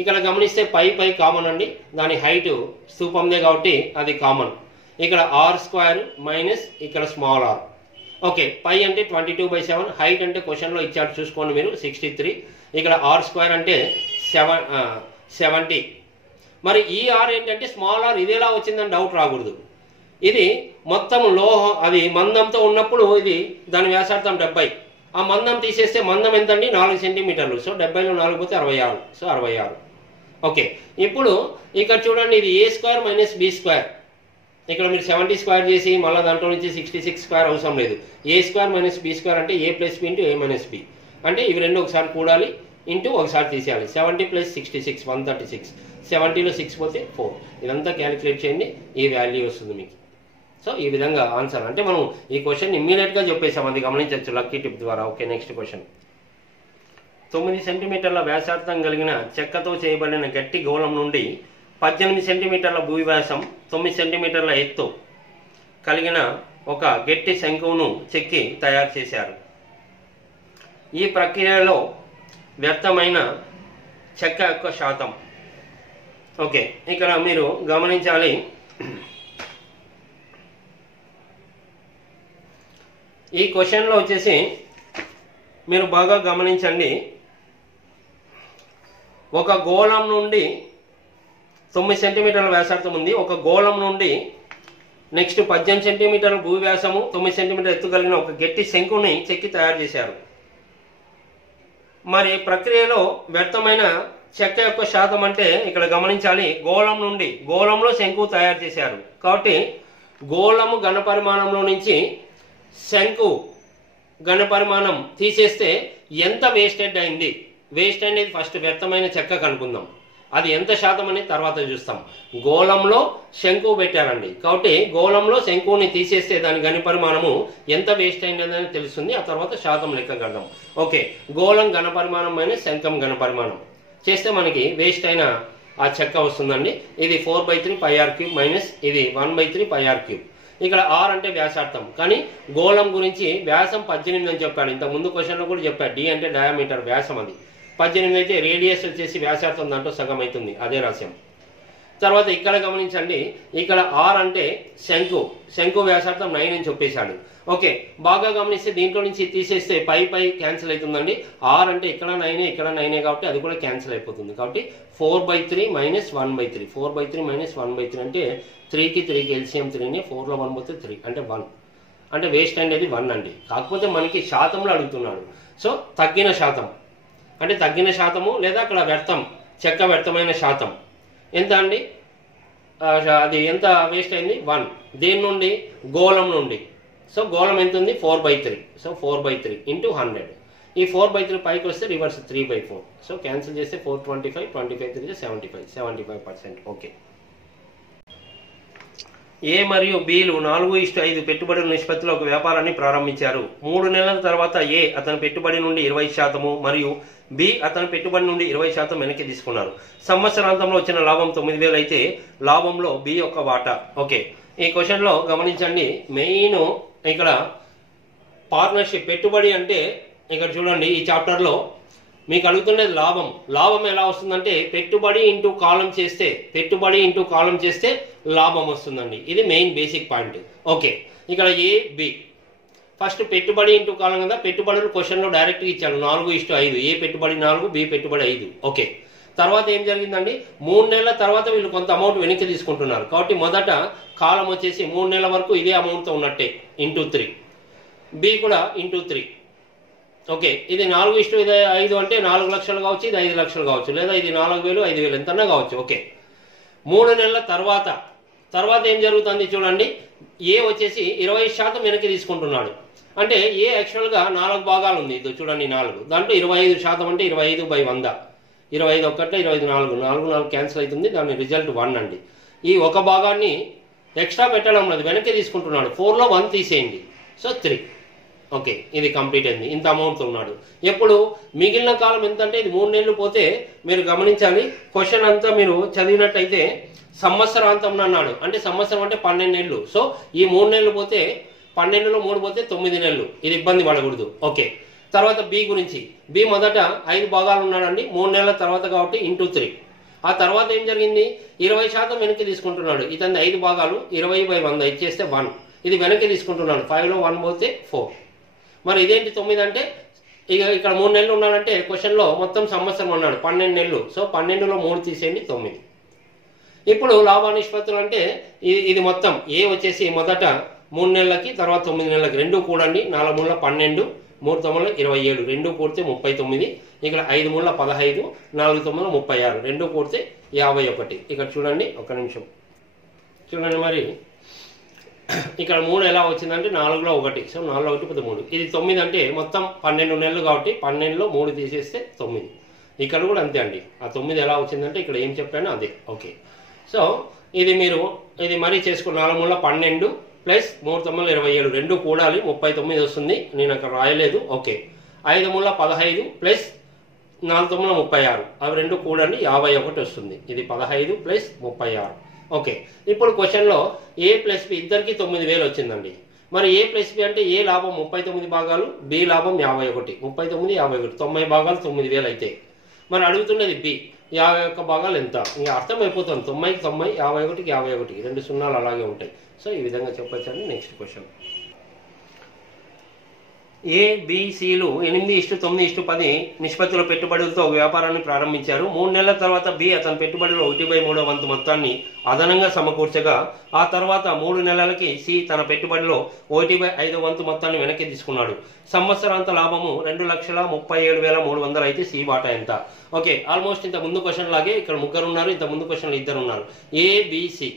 ఇక్కడ గమనిస్తే పై కామన్ అండి, దాని హైట్ స్తూపందే కాబట్టి అది కామన్. ఇక్కడ r² మైనస్ ఇక్కడ స్మాల్ r. ఓకే, పై అంటే 22/7, హైట్ అంటే క్వశ్చన్లో ఇచ్చాడు చూసుకోండి మీరు 63. ఇక్కడ r² అంటే 70. మరి ఈ r ఏంటంటే స్మాల్ r, ఇది ఎలా వచ్చిందని డౌట్ రాకూడదు. ఇది మొత్తం లోహం, అది మందంతో ఉన్నప్పుడు ఇది దాని వ్యాసార్థం 70. ఆ మందం తీసేస్తే మందం ఎంతండి 4 సెంటీమీటర్లు. సో 70లో 4 పోతే 66. సో 66. ఓకే, ఇప్పుడు ఇక్కడ చూడండి ఇది ఏ స్క్వేర్ మైనస్ బి స్క్వేర్. ఇక్కడ మీరు 70 స్క్వేర్ చేసి మళ్ళీ దాంట్లో నుంచి 66 స్క్వేర్ అవసరం లేదు. ఏ స్క్వేర్ మైనస్ బి స్క్వేర్ అంటే ఏ ప్లస్ బి ఇంటూ ఏ మైనస్ బి. అంటే ఇవి రెండు ఒకసారి కూడాలి ఇంటూ ఒకసారి తీసేయాలి. 70 ప్లస్ 66 136. 70లో 6 పోతే 4. ఇదంతా క్యాలిక్యులేట్ చేయండి, ఈ వాల్యూ వస్తుంది మీకు. సో ఈ విధంగా ఆన్సర్. అంటే మనం ఈ క్వశ్చన్ ఇమ్మీడియట్గా చెప్పేసాం, అది గమనించవచ్చు లక్కీ టిప్ ద్వారా. Okay, next question. 9 సెంటీమీటర్ల వ్యాసార్థం కలిగిన చెక్కతో చేయబడిన గట్టి గోళం నుండి 18 సెంటీమీటర్ల భూవ్యాసం 9 సెంటీమీటర్ల ఎత్తు కలిగిన ఒక గట్టి శంకువును చెక్కి తయారు చేశారు. ఈ ప్రక్రియలో వ్యర్థమైన చెక్క యొక్క శాతం. ఓకే, ఇక్కడ మీరు గమనించాలి, ఈ క్వశ్చన్లో వచ్చేసి మీరు బాగా గమనించండి. ఒక గోళం నుండి 9 సెంటీమీటర్ల వ్యాసార్థం ఉంది. ఒక గోళం నుండి నెక్స్ట్ 18 సెంటీమీటర్ల భూవ్యాసము 9 సెంటీమీటర్ల ఎత్తు కలిగిన ఒక గట్టి శంకుని చెక్కి తయారు చేశారు. మరి ప్రక్రియలో వ్యర్థమైన చెక్క యొక్క శాతం అంటే ఇక్కడ గమనించాలి, గోళం నుండి, గోళంలో శంకువు తయారు చేశారు కాబట్టి గోళము ఘనపరిమాణంలో నుంచి శంకు ఘనపరిమాణం తీసేస్తే ఎంత వేస్టెడ్ అయింది. వేస్ట్ అనేది ఫస్ట్ వ్యర్థమైన చెక్క కనుక్కుందాం, అది ఎంత శాతం అనేది తర్వాత చూస్తాం. గోళంలో శంకువు పెట్టారండి కాబట్టి గోళంలో శంకువుని తీసేస్తే దాని ఘనపరిమాణము ఎంత వేస్ట్ అయిందని తెలుస్తుంది. ఆ తర్వాత శాతం లెక్క కడదాం. ఓకే, గోళం ఘనపరిమాణం మైనస్ శంఖం ఘనపరిమాణం చేస్తే మనకి వేస్ట్ అయిన ఆ చెక్క వస్తుందండి. ఇది 4/3 πr³ మైనస్ ఇది 1/3 πr³. ఇక్కడ ఆర్ అంటే వ్యాసార్థం, కానీ గోళం గురించి వ్యాసం 18 అని చెప్పాడు. ఇంత ముందు క్వశ్చన్లో కూడా చెప్పాడు. డి అంటే డయామీటర్, వ్యాసం అది 18 అయితే రేడియస్ వచ్చేసి వ్యాసార్థం దాంట్లో సగం అవుతుంది, అదే రాశాం. తర్వాత ఇక్కడ గమనించండి, ఇక్కడ ఆర్ అంటే శంకు వ్యాసార్థం 9 అని చెప్పేశాడు. ఓకే, బాగా గమనిస్తే దీంట్లో నుంచి తీసేస్తే పై క్యాన్సిల్ అవుతుందండి. ఆర్ అంటే ఇక్కడ 9 ఇక్కడ 9 కాబట్టి అది కూడా క్యాన్సిల్ అయిపోతుంది. కాబట్టి 4/3 మైనస్ 1/3. 4/3 మైనస్ 1/3 అంటే 3కి 3కి ఎల్సిఎం 3ని 4లో 1 పోతే 3 అంటే 1. అంటే వేస్ట్ అనేది 1 అండి. కాకపోతే మనకి శాతంలో అడుగుతున్నాడు. సో తగ్గిన శాతం అంటే తగ్గిన శాతము లేదా అక్కడ వ్యర్థం, చెక్క వ్యర్థమైన శాతం ఎంత అండి, అది ఎంత వేస్ట్ అయింది 1. దేని నుండి, గోళం నుండి. సో గోళం ఎంత ఉంది 4/3. So 4/3 into 100. ఈ 4/3 పైకి వస్తే రివర్స్ 3/4. సో క్యాన్సిల్ చేస్తే 425, 25 3 75%. ఓకే, ఏ మరియు బిలు 4:5 పెట్టుబడుల నిష్పత్తిలో ఒక వ్యాపారాన్ని ప్రారంభించారు. 3 నెలల తర్వాత ఏ అతని పెట్టుబడి నుండి 20% మరియు బి అతని పెట్టుబడి నుండి 20% వెనక్కి తీసుకున్నారు. సంవత్సరాంతంలో వచ్చిన లాభం 9,000 అయితే లాభంలో బి యొక్క వాటా. ఓకే, ఈ క్వశ్చన్ లో గమనించండి, మెయిన్ ఇక్కడ పార్ట్నర్షిప్ పెట్టుబడి అంటే ఇక్కడ చూడండి, ఈ చాప్టర్ లో మీకు అడుగుతున్నది లాభం. లాభం ఎలా వస్తుందంటే పెట్టుబడి ఇంటూ కాలం చేస్తే లాభం వస్తుందండి. ఇది మెయిన్ బేసిక్ పాయింట్. ఓకే, ఇక్కడ ఏ బి ఫస్ట్ పెట్టుబడి ఇంటూ కాలం కదా, పెట్టుబడులు క్వశ్చన్లో డైరెక్ట్గా ఇచ్చాడు 4:5. ఏ పెట్టుబడి 4, బి పెట్టుబడి 5. ఓకే, తర్వాత ఏం జరిగిందండి, 3 నెలల తర్వాత వీళ్ళు కొంత అమౌంట్ వెనక్కి తీసుకుంటున్నారు కాబట్టి మొదట కాలం వచ్చేసి 3 నెలల వరకు ఇదే అమౌంట్తో ఉన్నట్టే ఇంటూ 3. బి కూడా ఇంటూ 3. ఓకే, ఇది 4:5 అంటే 4 లక్షలు కావచ్చు, ఇది 5 లక్షలు కావచ్చు, లేదా ఇది 4,000 5,000 ఎంతన్నా కావచ్చు. ఓకే, 3 నెలల తర్వాత ఏం జరుగుతుంది చూడండి, ఏ వచ్చేసి 20% వెనక్కి తీసుకుంటున్నాడు. అంటే ఏ యాక్చువల్గా 4 భాగాలు ఉంది, ఇది చూడండి 4, దాంట్లో 25% అంటే 25/100. 25 1 25 4 క్యాన్సిల్ అవుతుంది, దాని రిజల్ట్ 1 అండి. ఈ ఒక భాగాన్ని ఎక్స్ట్రా పెట్టడం లేదు, వెనక్కి తీసుకుంటున్నాడు. 4లో 1 తీసేయండి, సో 3. ఓకే, ఇది కంప్లీట్ అయింది. ఇంత అమౌంట్ ఉన్నాడు. ఎప్పుడు మిగిలిన కాలం ఎంత అంటే ఇది 3 నెలలు పోతే మీరు గమనించాలి, క్వశ్చన్ అంతా మీరు చదివినట్టయితే సంవత్సరాంతం అన్నాడు. అంటే సంవత్సరం అంటే 12 నెలలు. సో ఈ 3 నెలలు పోతే 12లో 3 పోతే 9 నెలలు. ఇది ఇబ్బంది పడకూడదు. ఓకే, తర్వాత బి గురించి, బి మొదట 5 భాగాలు ఉన్నాడండి, 3 నెలల తర్వాత కాబట్టి ఇంటూ 3. ఆ తర్వాత ఏం జరిగింది, 20% వెనక్కి తీసుకుంటున్నాడు. ఇతని 5 భాగాలు 20/100 ఇచ్చేస్తే 1. ఇది వెనక్కి తీసుకుంటున్నాడు, 5లో 1 పోతే 4. మరి ఇదేంటి 9 అంటే ఇక ఇక్కడ 3 నెలలు ఉన్నాడంటే క్వశ్చన్లో మొత్తం సంవత్సరం అన్నాడు 12 నెలలు. సో 12లో 3 తీసేయండి 9. ఇప్పుడు లాభ నిష్పత్తులు అంటే ఇది మొత్తం ఏ వచ్చేసి మొదట 3 నెలలకి తర్వాత 9 నెలలకి 2 కూడండి, 4 3 12, 3 తొమ్మిదిలో 27, 2 కూడితే 39, ఇక్కడ 5 మూల 15, 4 తొమ్మిదిలో 36, 2 కూడితే 51. ఇక్కడ చూడండి, ఒక నిమిషం చూడండి. మరి ఇక్కడ 3 ఎలా వచ్చిందంటే 4లో 1, సో 4లో 1 13. ఇది 9 అంటే మొత్తం 12 నెలలు కాబట్టి 12లో 3 తీసేస్తే 9. ఇక్కడ కూడా అంతే అండి. ఆ 9 ఎలా వచ్చిందంటే ఇక్కడ ఏం చెప్పానో అదే. ఓకే, సో ఇది మీరు ఇది మరీ చేసుకుని 4 మూల 12 ప్లస్ 3 తొమ్మిదిలో 27, 2 కూడాలి 39 వస్తుంది. నేను అక్కడ రాయలేదు. ఓకే, 5 మూల 15 ప్లస్ 4 తొమ్మిదిలో 36, అవి 2 కూడండి 51 వస్తుంది. ఇది 15 ప్లస్ 36. ఓకే, ఇప్పుడు క్వశ్చన్లో ఏ ప్లస్ బి ఇద్దరికి 9000 వచ్చిందండి. మరి ఏ ప్లస్ బి అంటే ఏ లాభం 39 భాగాలు, బి లాభం 51. 39, 51, 90 భాగాలు 9000 అయితే మరి అడుగుతున్నది బి 51 భాగాలు ఎంత. ఇంకా అర్థమైపోతుంది. 90కి 90, 51కి 51, 2 సున్నాలు అలాగే ఉంటాయి. సో ఈ విధంగా చెప్పొచ్చండి. నెక్స్ట్ క్వశ్చన్, ఏబిసిలు 8:9:10 నిష్పత్తిలో పెట్టుబడులతో వ్యాపారాన్ని ప్రారంభించారు. 3 నెలల తర్వాత బి అతని పెట్టుబడిలో 1/3 వంతు మొత్తాన్ని అదనంగా సమకూర్చగా ఆ తర్వాత 3 నెలలకి సి తన పెట్టుబడిలో 1/5 వంతు మొత్తాన్ని వెనక్కి తీసుకున్నాడు. సంవత్సరాంత లాభము 2,37,300 అయితే సి వాటా ఎంత? ఓకే, ఆల్మోస్ట్ ఇంత ముందు క్వశ్చన్ లాగే ఇక్కడ ముగ్గురు ఉన్నారు, ఇంత ముందు క్వశ్చన్లు 2 ఉన్నారు. ఏబిసి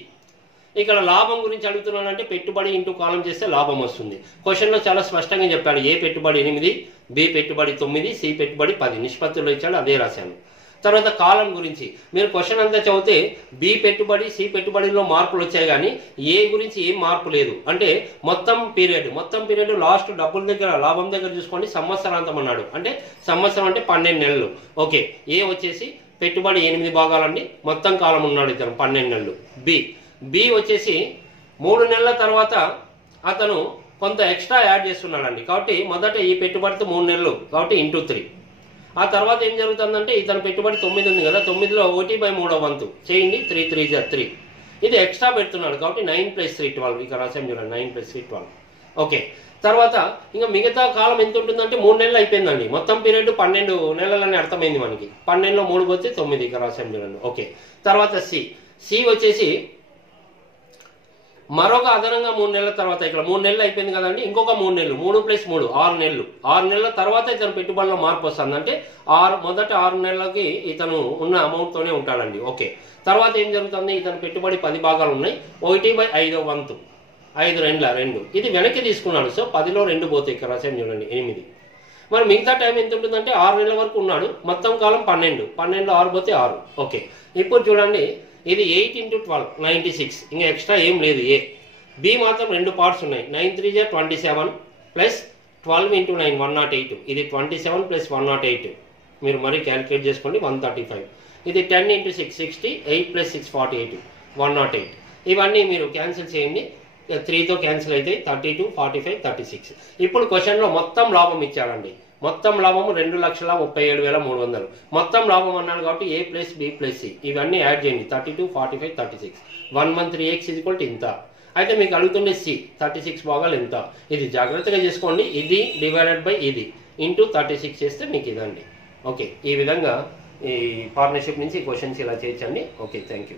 ఇక్కడ లాభం గురించి అడుగుతున్నానంటే పెట్టుబడి ఇంటూ కాలం చేస్తే లాభం వస్తుంది. క్వశ్చన్లో చాలా స్పష్టంగా చెప్పాడు. ఏ పెట్టుబడి 8, బి పెట్టుబడి 9, సి పెట్టుబడి 10 నిష్పత్తిలో ఇచ్చాడు, అదే రాశాను. తర్వాత కాలం గురించి మీరు క్వశ్చన్ అంతా చదివితే బి పెట్టుబడి, సి పెట్టుబడిలో మార్పులు వచ్చాయి కానీ ఏ గురించి ఏం మార్పు లేదు. అంటే మొత్తం పీరియడ్ లాస్ట్ డబ్బుల దగ్గర లాభం దగ్గర చూసుకోండి, సంవత్సరాంతం అన్నాడు. అంటే సంవత్సరం అంటే 12 నెలలు. ఓకే, ఏ వచ్చేసి పెట్టుబడి 8 భాగాలండి, మొత్తం కాలం ఉన్నాడు ఇతను 12 నెలలు. బి వచ్చేసి 3 నెలల తర్వాత అతను కొంత ఎక్స్ట్రా యాడ్ చేస్తున్నాడండి. కాబట్టి మొదట ఈ పెట్టుబడితో 3 నెలలు కాబట్టి ఇంటూ 3. ఆ తర్వాత ఏం జరుగుతుందంటే ఇతను పెట్టుబడి 9 ఉంది కదా, 9లో 1/3 వంతు చేయండి, 3 3 3. ఇది ఎక్స్ట్రా పెడుతున్నాడు కాబట్టి 9 + 3 12. ఇక రాసాం చూడండి, 9 + 3 12. ఓకే, తర్వాత ఇంకా మిగతా కాలం ఎంత ఉంటుందంటే 3 నెలలు అయిపోయిందండి. మొత్తం పీరియడ్ 12 నెలలని అర్థమైంది మనకి. 12లో 3 పోతే 9. ఇక రాసాం చూడండి. ఓకే, తర్వాత సి వచ్చేసి మరొక అదనంగా 3 నెలల తర్వాత ఇక్కడ 3 నెలలు అయిపోయింది కదండి, ఇంకొక 3 నెలలు, 3 + 3 6 నెలలు. 6 నెలల తర్వాత ఇతను పెట్టుబడిలో మార్పు వస్తుంది. అంటే మొదటి 6 నెలలకి ఇతను ఉన్న అమౌంట్తోనే ఉంటాడండి. ఓకే, తర్వాత ఏం జరుగుతుంది, ఇతను పెట్టుబడి 10 భాగాలు ఉన్నాయి, 1/5 వంతు, 5 2 2. ఇది వెనక్కి తీసుకున్నాడు. సో 10లో 2 పోతే ఇక్కడ రాసాం చూడండి 8. మరి మిగతా టైం ఎంత ఉంటుందంటే 6 నెలల వరకు ఉన్నాడు, మొత్తం కాలం 12, 12లో 6 పోతే 6. ఓకే, ఇప్పుడు చూడండి ఇది 8 × 12 96, ఇంకా ఎక్స్ట్రా ఏం లేదు. బి మాత్రం 2 పార్ట్స్ ఉన్నాయి. 9 3 27 ప్లస్ 12 × 9 108. ఇది 27 + 108 మీరు మరీ క్యాలిక్యులేట్ చేసుకోండి, 135. ఇది 10 × 6 60, 8 + 6 48 108. ఇవన్నీ మీరు క్యాన్సిల్ చేయండి, 3తో క్యాన్సిల్ అయితే 32 45 36. ఇప్పుడు క్వశ్చన్లో మొత్తం లాభం ఇచ్చాడండి. మొత్తం లాభము 2,37,300. మొత్తం లాభం అన్నాడు కాబట్టి ఏ ప్లస్ బి ప్లస్ సి ఇవన్నీ యాడ్ చేయండి, 32 45 36. 113x ఇంత. అయితే మీకు అడుగుతుండే సి 36 భాగాలు ఎంత. ఇది జాగ్రత్తగా చేసుకోండి. ఇది డివైడెడ్ బై ఇది ఇంటూ 36 చేస్తే మీకు ఇదండి. ఓకే, ఈ విధంగా ఈ పార్ట్నర్షిప్ నుంచి క్వశ్చన్స్ ఇలా చేయొచ్చండి. Okay, thank you.